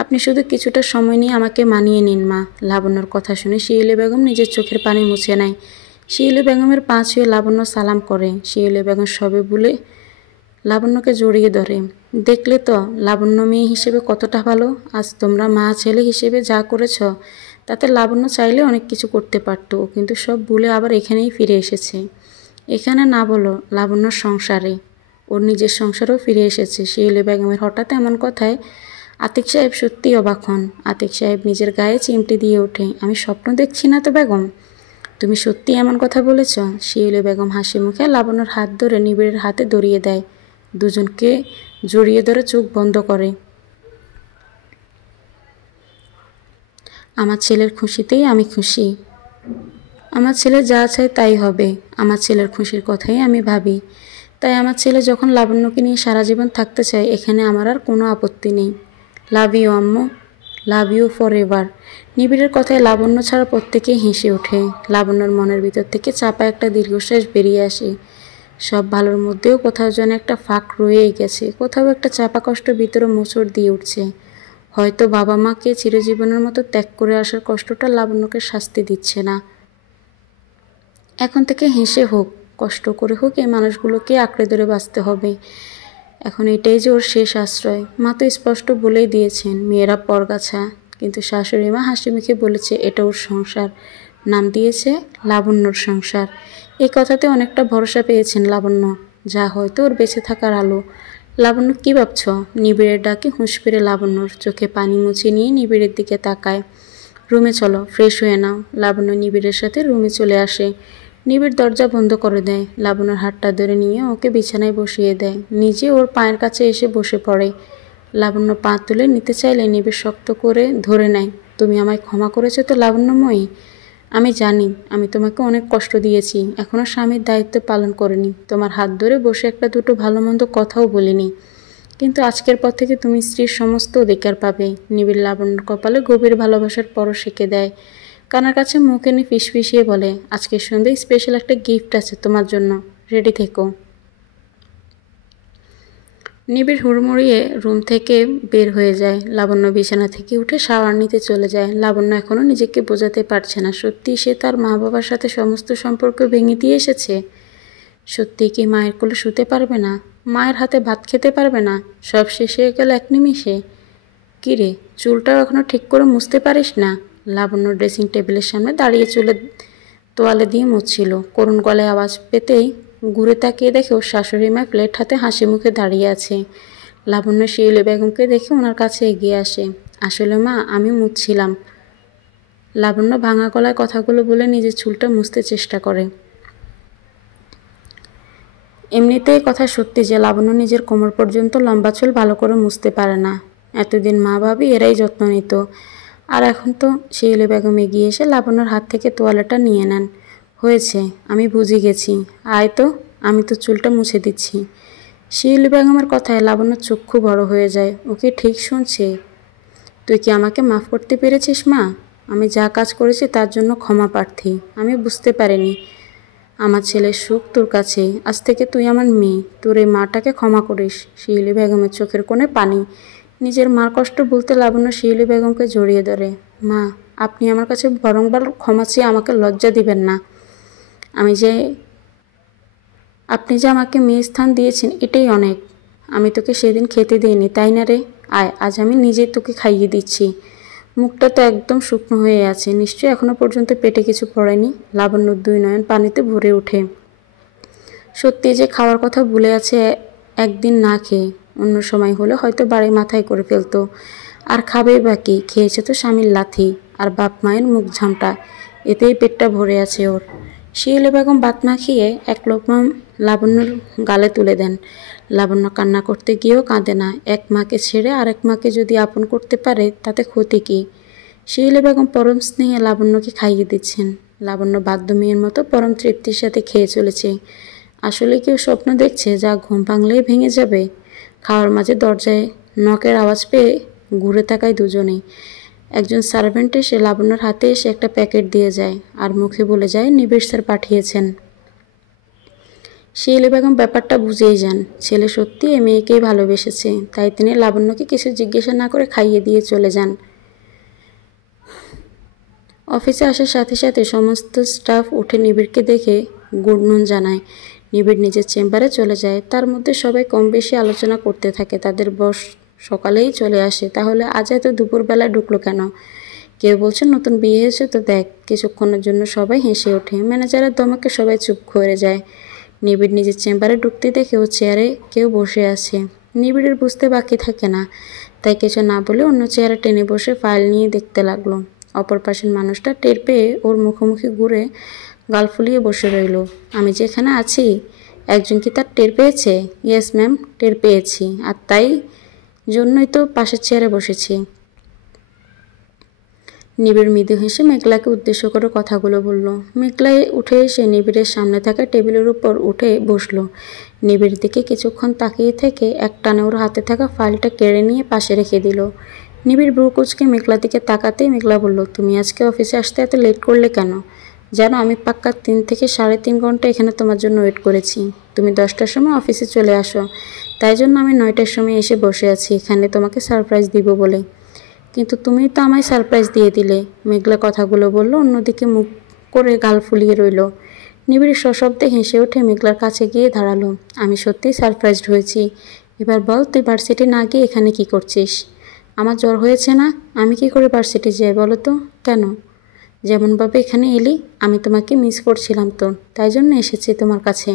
আপনি শুধু কিছুটা সময় নিয়ে আমাকে মানিয়ে নিন মা। লাবণ্যর কথা শুনে শিউলি বেগম নিজের চোখের পানি মুছে নেয়। শিউলি বেগমের পা ছুঁয়ে লাবণ্য সালাম করে। শিউলি বেগম সবে বলে লাবণ্যকে জড়িয়ে ধরে। দেখলে তো লাবণ্য মেয়ে হিসেবে কতটা ভালো। আজ তোমরা মা ছেলে হিসেবে যা করেছ, তাতে লাবণ্য চাইলে অনেক কিছু করতে পারত, কিন্তু সব ভুলে আবার এখানেই ফিরে এসেছে। এখানে না বলো, লাবণ্যর সংসারে, ওর নিজের সংসারেও ফিরে এসেছে। শিউলি বেগমের হঠাৎ এমন কথায় আতিক সাহেব সত্যিই অবাক হন। আতিক সাহেব নিজের গায়ে চিমটি দিয়ে ওঠে। আমি স্বপ্ন দেখছি না তো বেগম? তুমি সত্যি এমন কথা বলেছ? শিউলি বেগম হাসি মুখে লাবণ্যর হাত ধরে নিবিড়ের হাতে ধরিয়ে দেয়। দুজনকে জড়িয়ে ধরে চোখ বন্ধ করে। আমার ছেলের খুশিতেই আমি খুশি। আমার ছেলে যা চায় তাই হবে। আমার ছেলের খুশির কথাই আমি ভাবি। তাই আমার ছেলে যখন লাবণ্যকে নিয়ে সারা জীবন থাকতে চায়, এখানে আমার আর কোনো আপত্তি নেই। লাভ ইউ আম্মু, লাভ ইউ ফর এভার। নিবিড়ের কথায় লাবণ্য ছাড়া প্রত্যেকেই হেসে ওঠে। লাবণ্যর মনের ভিতর থেকে চাপা একটা দীর্ঘশ্বাস বেরিয়ে আসে। সব ভালোর মধ্যেও কোথাও যেন একটা ফাঁক রয়েই গেছে, কোথাও একটা চাপা কষ্ট ভিতরে মোচড় দিয়ে উঠছে। হয়তো বাবা মাকে চিরজীবনের মতো ত্যাগ করে আসার কষ্টটা লাবণ্যকে শাস্তি দিচ্ছে না। এখন থেকে হেসে হোক, কষ্ট করে হোক, এই মানুষগুলোকে আঁকড়ে ধরে বাঁচতে হবে। এখন এটাই যে ওর শেষ আশ্রয়। মা তো স্পষ্ট বলেই দিয়েছেন মেয়েরা পরগাছা, কিন্তু শাশুড়ি মা হাসি মুখে বলেছে এটা ওর সংসার। নাম দিয়েছে লাবণ্যর সংসার। এই কথাতে অনেকটা ভরসা পেয়েছেন লাবণ্য, যা হয়তো ওর বেঁচে থাকার আলো। লাবণ্য কী ভাবছ? নিবিড়ের ডাকে হুঁশ ফিরে লাবণ্যর। চোখে পানি মুছে নিয়ে নিবিড়ের দিকে তাকায়। রুমে চলো, ফ্রেশ হয়ে নাও। লাবণ্য নিবিড়ের সাথে রুমে চলে আসে। নিবিড় দরজা বন্ধ করে দেয়। লাবণ্যর হাতটা ধরে নিয়ে ওকে বিছানায় বসিয়ে দেয়। নিজে ওর পায়ের কাছে এসে বসে পড়ে। লাবণ্য পা তুলে নিতে চাইলে নিবিড় শক্ত করে ধরে নেয়। তুমি আমায় ক্ষমা করেছো তো লাবণ্যময়ী? আমি জানি আমি তোমাকে অনেক কষ্ট দিয়েছি, এখনও স্বামীর দায়িত্ব পালন করিনি, তোমার হাত ধরে বসে একটা দুটো ভালো মন্দ কথাও বলিনি, কিন্তু আজকের পর থেকে তুমি স্ত্রীর সমস্ত অধিকার পাবে। নিবিড় লাবণ্যর কপালে গভীর ভালোবাসার পরশ এঁকে দেয়। কানার কাছে মুখ এনে ফিসফিসিয়ে বলে, আজকের সন্ধ্যায় স্পেশাল একটা গিফট আছে তোমার জন্য, রেডি থেকো। নিবিড় হুড়মুড়িয়ে রুম থেকে বের হয়ে যায়। লাবণ্য বিছানা থেকে উঠে শাওয়ার নিতে চলে যায়। লাবণ্য এখনও নিজেকে বোঝাতে পারছে না, সত্যি সে তার মা বাবার সাথে সমস্ত সম্পর্ক ভেঙে দিয়ে এসেছে। সত্যি কি মায়ের কোলে শুতে পারবে না? মায়ের হাতে ভাত খেতে পারবে না? সব শেষ হয়ে গেল এক নিমিষে। কিরে, চুলটাও এখনও ঠিক করে মুছতে পারিস না? লাবণ্য ড্রেসিং টেবিলের সামনে দাঁড়িয়ে চুলে তোয়ালে দিয়ে মুছছিল। করুণ গলায় আওয়াজ পেতেই ঘুরে তাকিয়ে দেখে ওর শাশুড়ি মা প্লেট হাতে হাসি মুখে দাঁড়িয়ে আছে। লাবণ্য শিউলি বেগমকে দেখে ওনার কাছে এগিয়ে আসে। আসলে মা, আমি মুছছিলাম। লাবণ্য ভাঙা গলায় কথাগুলো বলে নিজের চুলটা মুছতে চেষ্টা করে। এমনিতেই কথা সত্যি যে লাবণ্য নিজের কোমর পর্যন্ত লম্বা চুল ভালো করে মুছতে পারে না। এতদিন মা ভাবি এরাই যত্ন নিত, আর এখন তো শিউলি বেগম এগিয়ে এসে লাবণ্যর হাত থেকে তোয়ালেটা নিয়ে নেন। হয়েছে, আমি বুঝে গেছি, আয় তো, আমি তো চুলটা মুছে দিচ্ছি। শিউলি বেগমের কথায় লাবণ্যর চক্ষু বড় হয়ে যায়। ওকে ঠিক শুনছে। তুই কি আমাকে মাফ করতে পেরেছিস মা? আমি যা কাজ করেছি তার জন্য ক্ষমা প্রার্থী। আমি বুঝতে পারিনি আমার ছেলের সুখ তোর কাছে। আজ থেকে তুই আমার মেয়ে, তোর এই মাটাকে ক্ষমা করিস। শিউলি বেগমের চোখের কোণে পানি। নিজের মার কষ্ট বলতে লাবণ্য শিউলি বেগমকে জড়িয়ে ধরে। মা, আপনি আমার কাছে বরংবার ক্ষমা চেয়ে আমাকে লজ্জা দিবেন না। আপনি যে আমাকে মেয়ে স্থান দিয়েছেন এটাই অনেক। আমি তোকে সেদিন খেতে দিইনি, তাই না রে? আয়, আজ আমি নিজেই তোকে খাইয়ে দিচ্ছি। মুখটা তো একদম শুকনো হয়ে আছে, নিশ্চয়ই এখনো পর্যন্ত পেটে কিছু পড়েনি। লাবণ্যর দুই নয়ন পানিতে ভরে ওঠে। সত্যি যে খাওয়ার কথা ভুলে আছে একদিন না খেয়ে। অন্য সময় হলে হয়তো বাড়ি মাথায় করে ফেলতো। আর খাবেই বাকি, খেয়েছে তো স্বামীর লাথি আর বাপ মায়ের মুখ ঝামটা, এতেই পেটটা ভরে আছে ওর। শিউলি বেগম ভাত না খেয়ে এক লোকমা লাবণ্যর গালে তুলে দেন। লাবণ্য কান্না করতে গিয়েও কাঁদে না। এক মাকে ছেড়ে আরেক মাকে যদি আপন করতে পারে তাতে ক্ষতি কী? শিউলি বেগম পরম স্নেহে লাবণ্যকে খাইয়ে দিচ্ছেন। লাবণ্য বাধ্য মেয়ের মতো পরম তৃপ্তির সাথে খেয়ে চলেছে। আসলে কেউ স্বপ্ন দেখছে যা ঘুম ভাঙলেই ভেঙে যাবে? খাওয়ার মাঝে দরজায় নখের আওয়াজ পেয়ে ঘুরে তাকায় দুজনেই। একজন সার্ভেন্ট এসে লাবণ্যর হাতে এসে একটা প্যাকেট দিয়ে যায় আর মুখে বলে যায় নিবিড় স্যার পাঠিয়েছেন। শিউলি বেগম ব্যাপারটা বুঝেই যান। ছেলে সত্যি এ মেয়েকেই ভালোবেসেছে, তাই তিনি লাবণ্যকে কিছু জিজ্ঞাসা না করে খাইয়ে দিয়ে চলে যান। অফিসে আসার সাথে সাথে সমস্ত স্টাফ উঠে নিবিড়কে দেখে গুড নুন জানায়। নিবিড় নিজের চেম্বারে চলে যায়। তার মধ্যে সবাই কম বেশি আলোচনা করতে থাকে। তাদের বস সকালেই চলে আসে, তাহলে আজ এত দুপুরবেলায় ঢুকলো কেন? কেউ বলছে নতুন বিয়ে হয়েছে তো দেখ। কিছুক্ষণের জন্য সবাই হেসে ওঠে। ম্যানেজারের ধমকে সবাই চুপ করে যায়। নিবিড় নিজের চেম্বারে ঢুকতে দেখে ও চেয়ারে কেউ বসে আছে। নিবিড়ের বুঝতে বাকি থাকে না, তাই কিছু না বলে অন্য চেয়ারে টেনে বসে ফাইল নিয়ে দেখতে লাগলো। অপর পাশের মানুষটা টের পেয়ে ওর মুখোমুখি ঘুরে গাল ফুলিয়ে বসে রইল। আমি যেখানে আছি একজন কি তার টের পেয়েছে? ইয়েস ম্যাম, টের পেয়েছি, আর তাই জন্যই তো পাশের চেয়ারে বসেছি। নিবিড় মৃদু হেসে মেঘলাকে উদ্দেশ্য করে কথাগুলো বলল। মেঘলাই উঠে এসে নিবিড়ের সামনে থাকা টেবিলের উপর উঠে বসলো। নিবিড় দিকে কিছুক্ষণ তাকিয়ে থেকে একটানে ওর হাতে থাকা ফাইলটা কেড়ে নিয়ে পাশে রেখে দিল। নিবিড় ভ্রু কুঁচকে মেঘলার দিকে তাকাতেই মেঘলা বলল, তুমি আজকে অফিসে আসতে এত লেট করলে কেন? জানো আমি পাক্কা 3 থেকে 3.5 ঘন্টা এখানে তোমার জন্য ওয়েট করেছি। তুমি 10টার সময় অফিসে চলে আসো, তাই জন্য আমি 9টার সময় এসে বসে আছি এখানে তোমাকে সারপ্রাইজ দিব বলে। কিন্তু তুমি তো আমায় সারপ্রাইজ দিয়ে দিলে। মেঘলা কথাগুলো বলল, অন্যদিকে মুখ করে গাল ফুলিয়ে রইল। নিবিড় সশব্দে হেসে উঠে মেঘলার কাছে গিয়ে দাঁড়ালো। আমি সত্যিই সারপ্রাইজড হয়েছি। এবার বল, তুই ভার্সিটি না গিয়ে এখানে কি করছিস? আমার জ্বর হয়েছে না, আমি কি করে ভার্সিটি যাই বলো তো? কেন? যেমনভাবে এখানে এলি, আমি তোমাকে মিস করছিলাম তো, তাই জন্য এসেছি তোমার কাছে।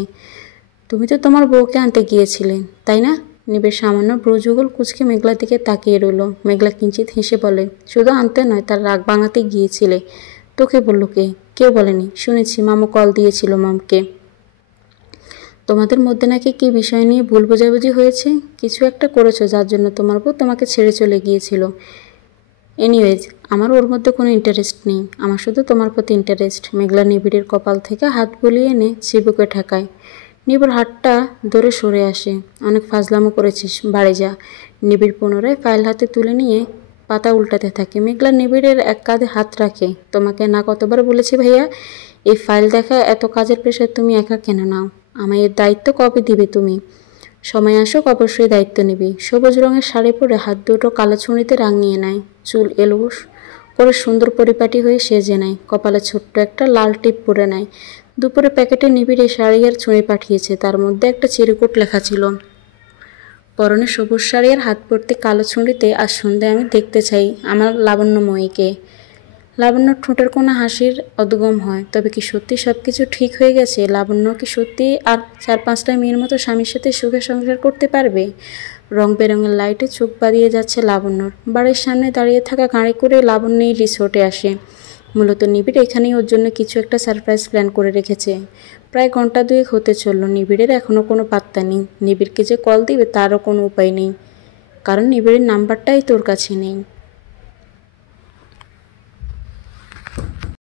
তুমি তো তোমার বউকে আনতে গিয়েছিলে, তাই না? নিবিড় সামান্য ব্রুযুগল কুঁচকে মেঘলার দিকে তাকিয়ে রইল। মেঘলা কিঞ্চিত হেসে বলে, শুধু আনতে নয়, তার রাগ ভাঙাতে গিয়েছিলে। তোকে বলল কে? কেউ বলেনি, শুনেছি মামু কল দিয়েছিল মমকে। তোমাদের মধ্যে নাকি কী বিষয় নিয়ে ভুল বোঝাবুঝি হয়েছে, কিছু একটা করেছো যার জন্য তোমার বউ তোমাকে ছেড়ে চলে গিয়েছিল। এনিওয়েজ, আমার ওর মধ্যে কোনো ইন্টারেস্ট নেই, আমার শুধু তোমার প্রতি ইন্টারেস্ট। মেঘলা নিবিড়ের কপাল থেকে হাত বুলিয়ে এনে চিবুকে ঠেকায়। নিবিড় হাতটা ধরে সরে আসে। অনেক ফাজলামো করেছিস, বাড়ি যা। নিবিড় পুনরায় ফাইল হাতে তুলে নিয়ে পাতা উল্টাতে থাকে। মেঘলা নিবিড়ের এক কাঁধে হাত রাখে। তোমাকে না কতবার বলেছি ভাইয়া, এই ফাইল দেখা এত কাজের প্রেশার তুমি একা কেন নাও? আমায় এর দায়িত্ব কবে দিবে তুমি? সময় আসুক অবশ্যই দায়িত্ব নিবি। সবুজ রঙের শাড়ি পরে হাত দুটো কালো ছুঁড়িতে রাঙিয়ে নেয়, চুল এলোস করে সুন্দর পরিপাটি হয়ে সেজে নেয়, কপালে ছোট্ট একটা লাল টিপ পরে নেয়। দুপুরে প্যাকেটে নিবিড়ে শাড়ি আর ছুঁড়ি পাঠিয়েছে, তার মধ্যে একটা চিরকুট লেখা ছিল, পরনে সবুজ শাড়ি আর হাত ভর্তি কালো ছুঁড়িতে, আজ সন্ধ্যায় আমি দেখতে চাই আমার লাবণ্যময়ীকে। লাবণ্যর ঠোঁটের কোণে হাসির অদগম হয়। তবে কি সত্যি সব কিছু ঠিক হয়ে গেছে? লাবণ্য কি সত্যি আর 4-5টা মেয়ের মতো স্বামীর সাথে সুখে সংসার করতে পারবে? রং বেরঙের লাইটে চোখ বাঁধিয়ে যাচ্ছে লাবণ্যর। বাড়ির সামনে দাঁড়িয়ে থাকা গাড়ি করে লাবণ্যই রিসোর্টে আসে। মূলত নিবিড় এখানেই ওর জন্য কিছু একটা সারপ্রাইজ প্ল্যান করে রেখেছে। প্রায় ঘন্টা 2 হতে চলল, নিবিড়ের এখনও কোনো পাত্তা নেই। নিবিড়কে যে কল দিবে তারও কোনো উপায় নেই, কারণ নিবিড়ের নাম্বারটাই তোর কাছে নেই।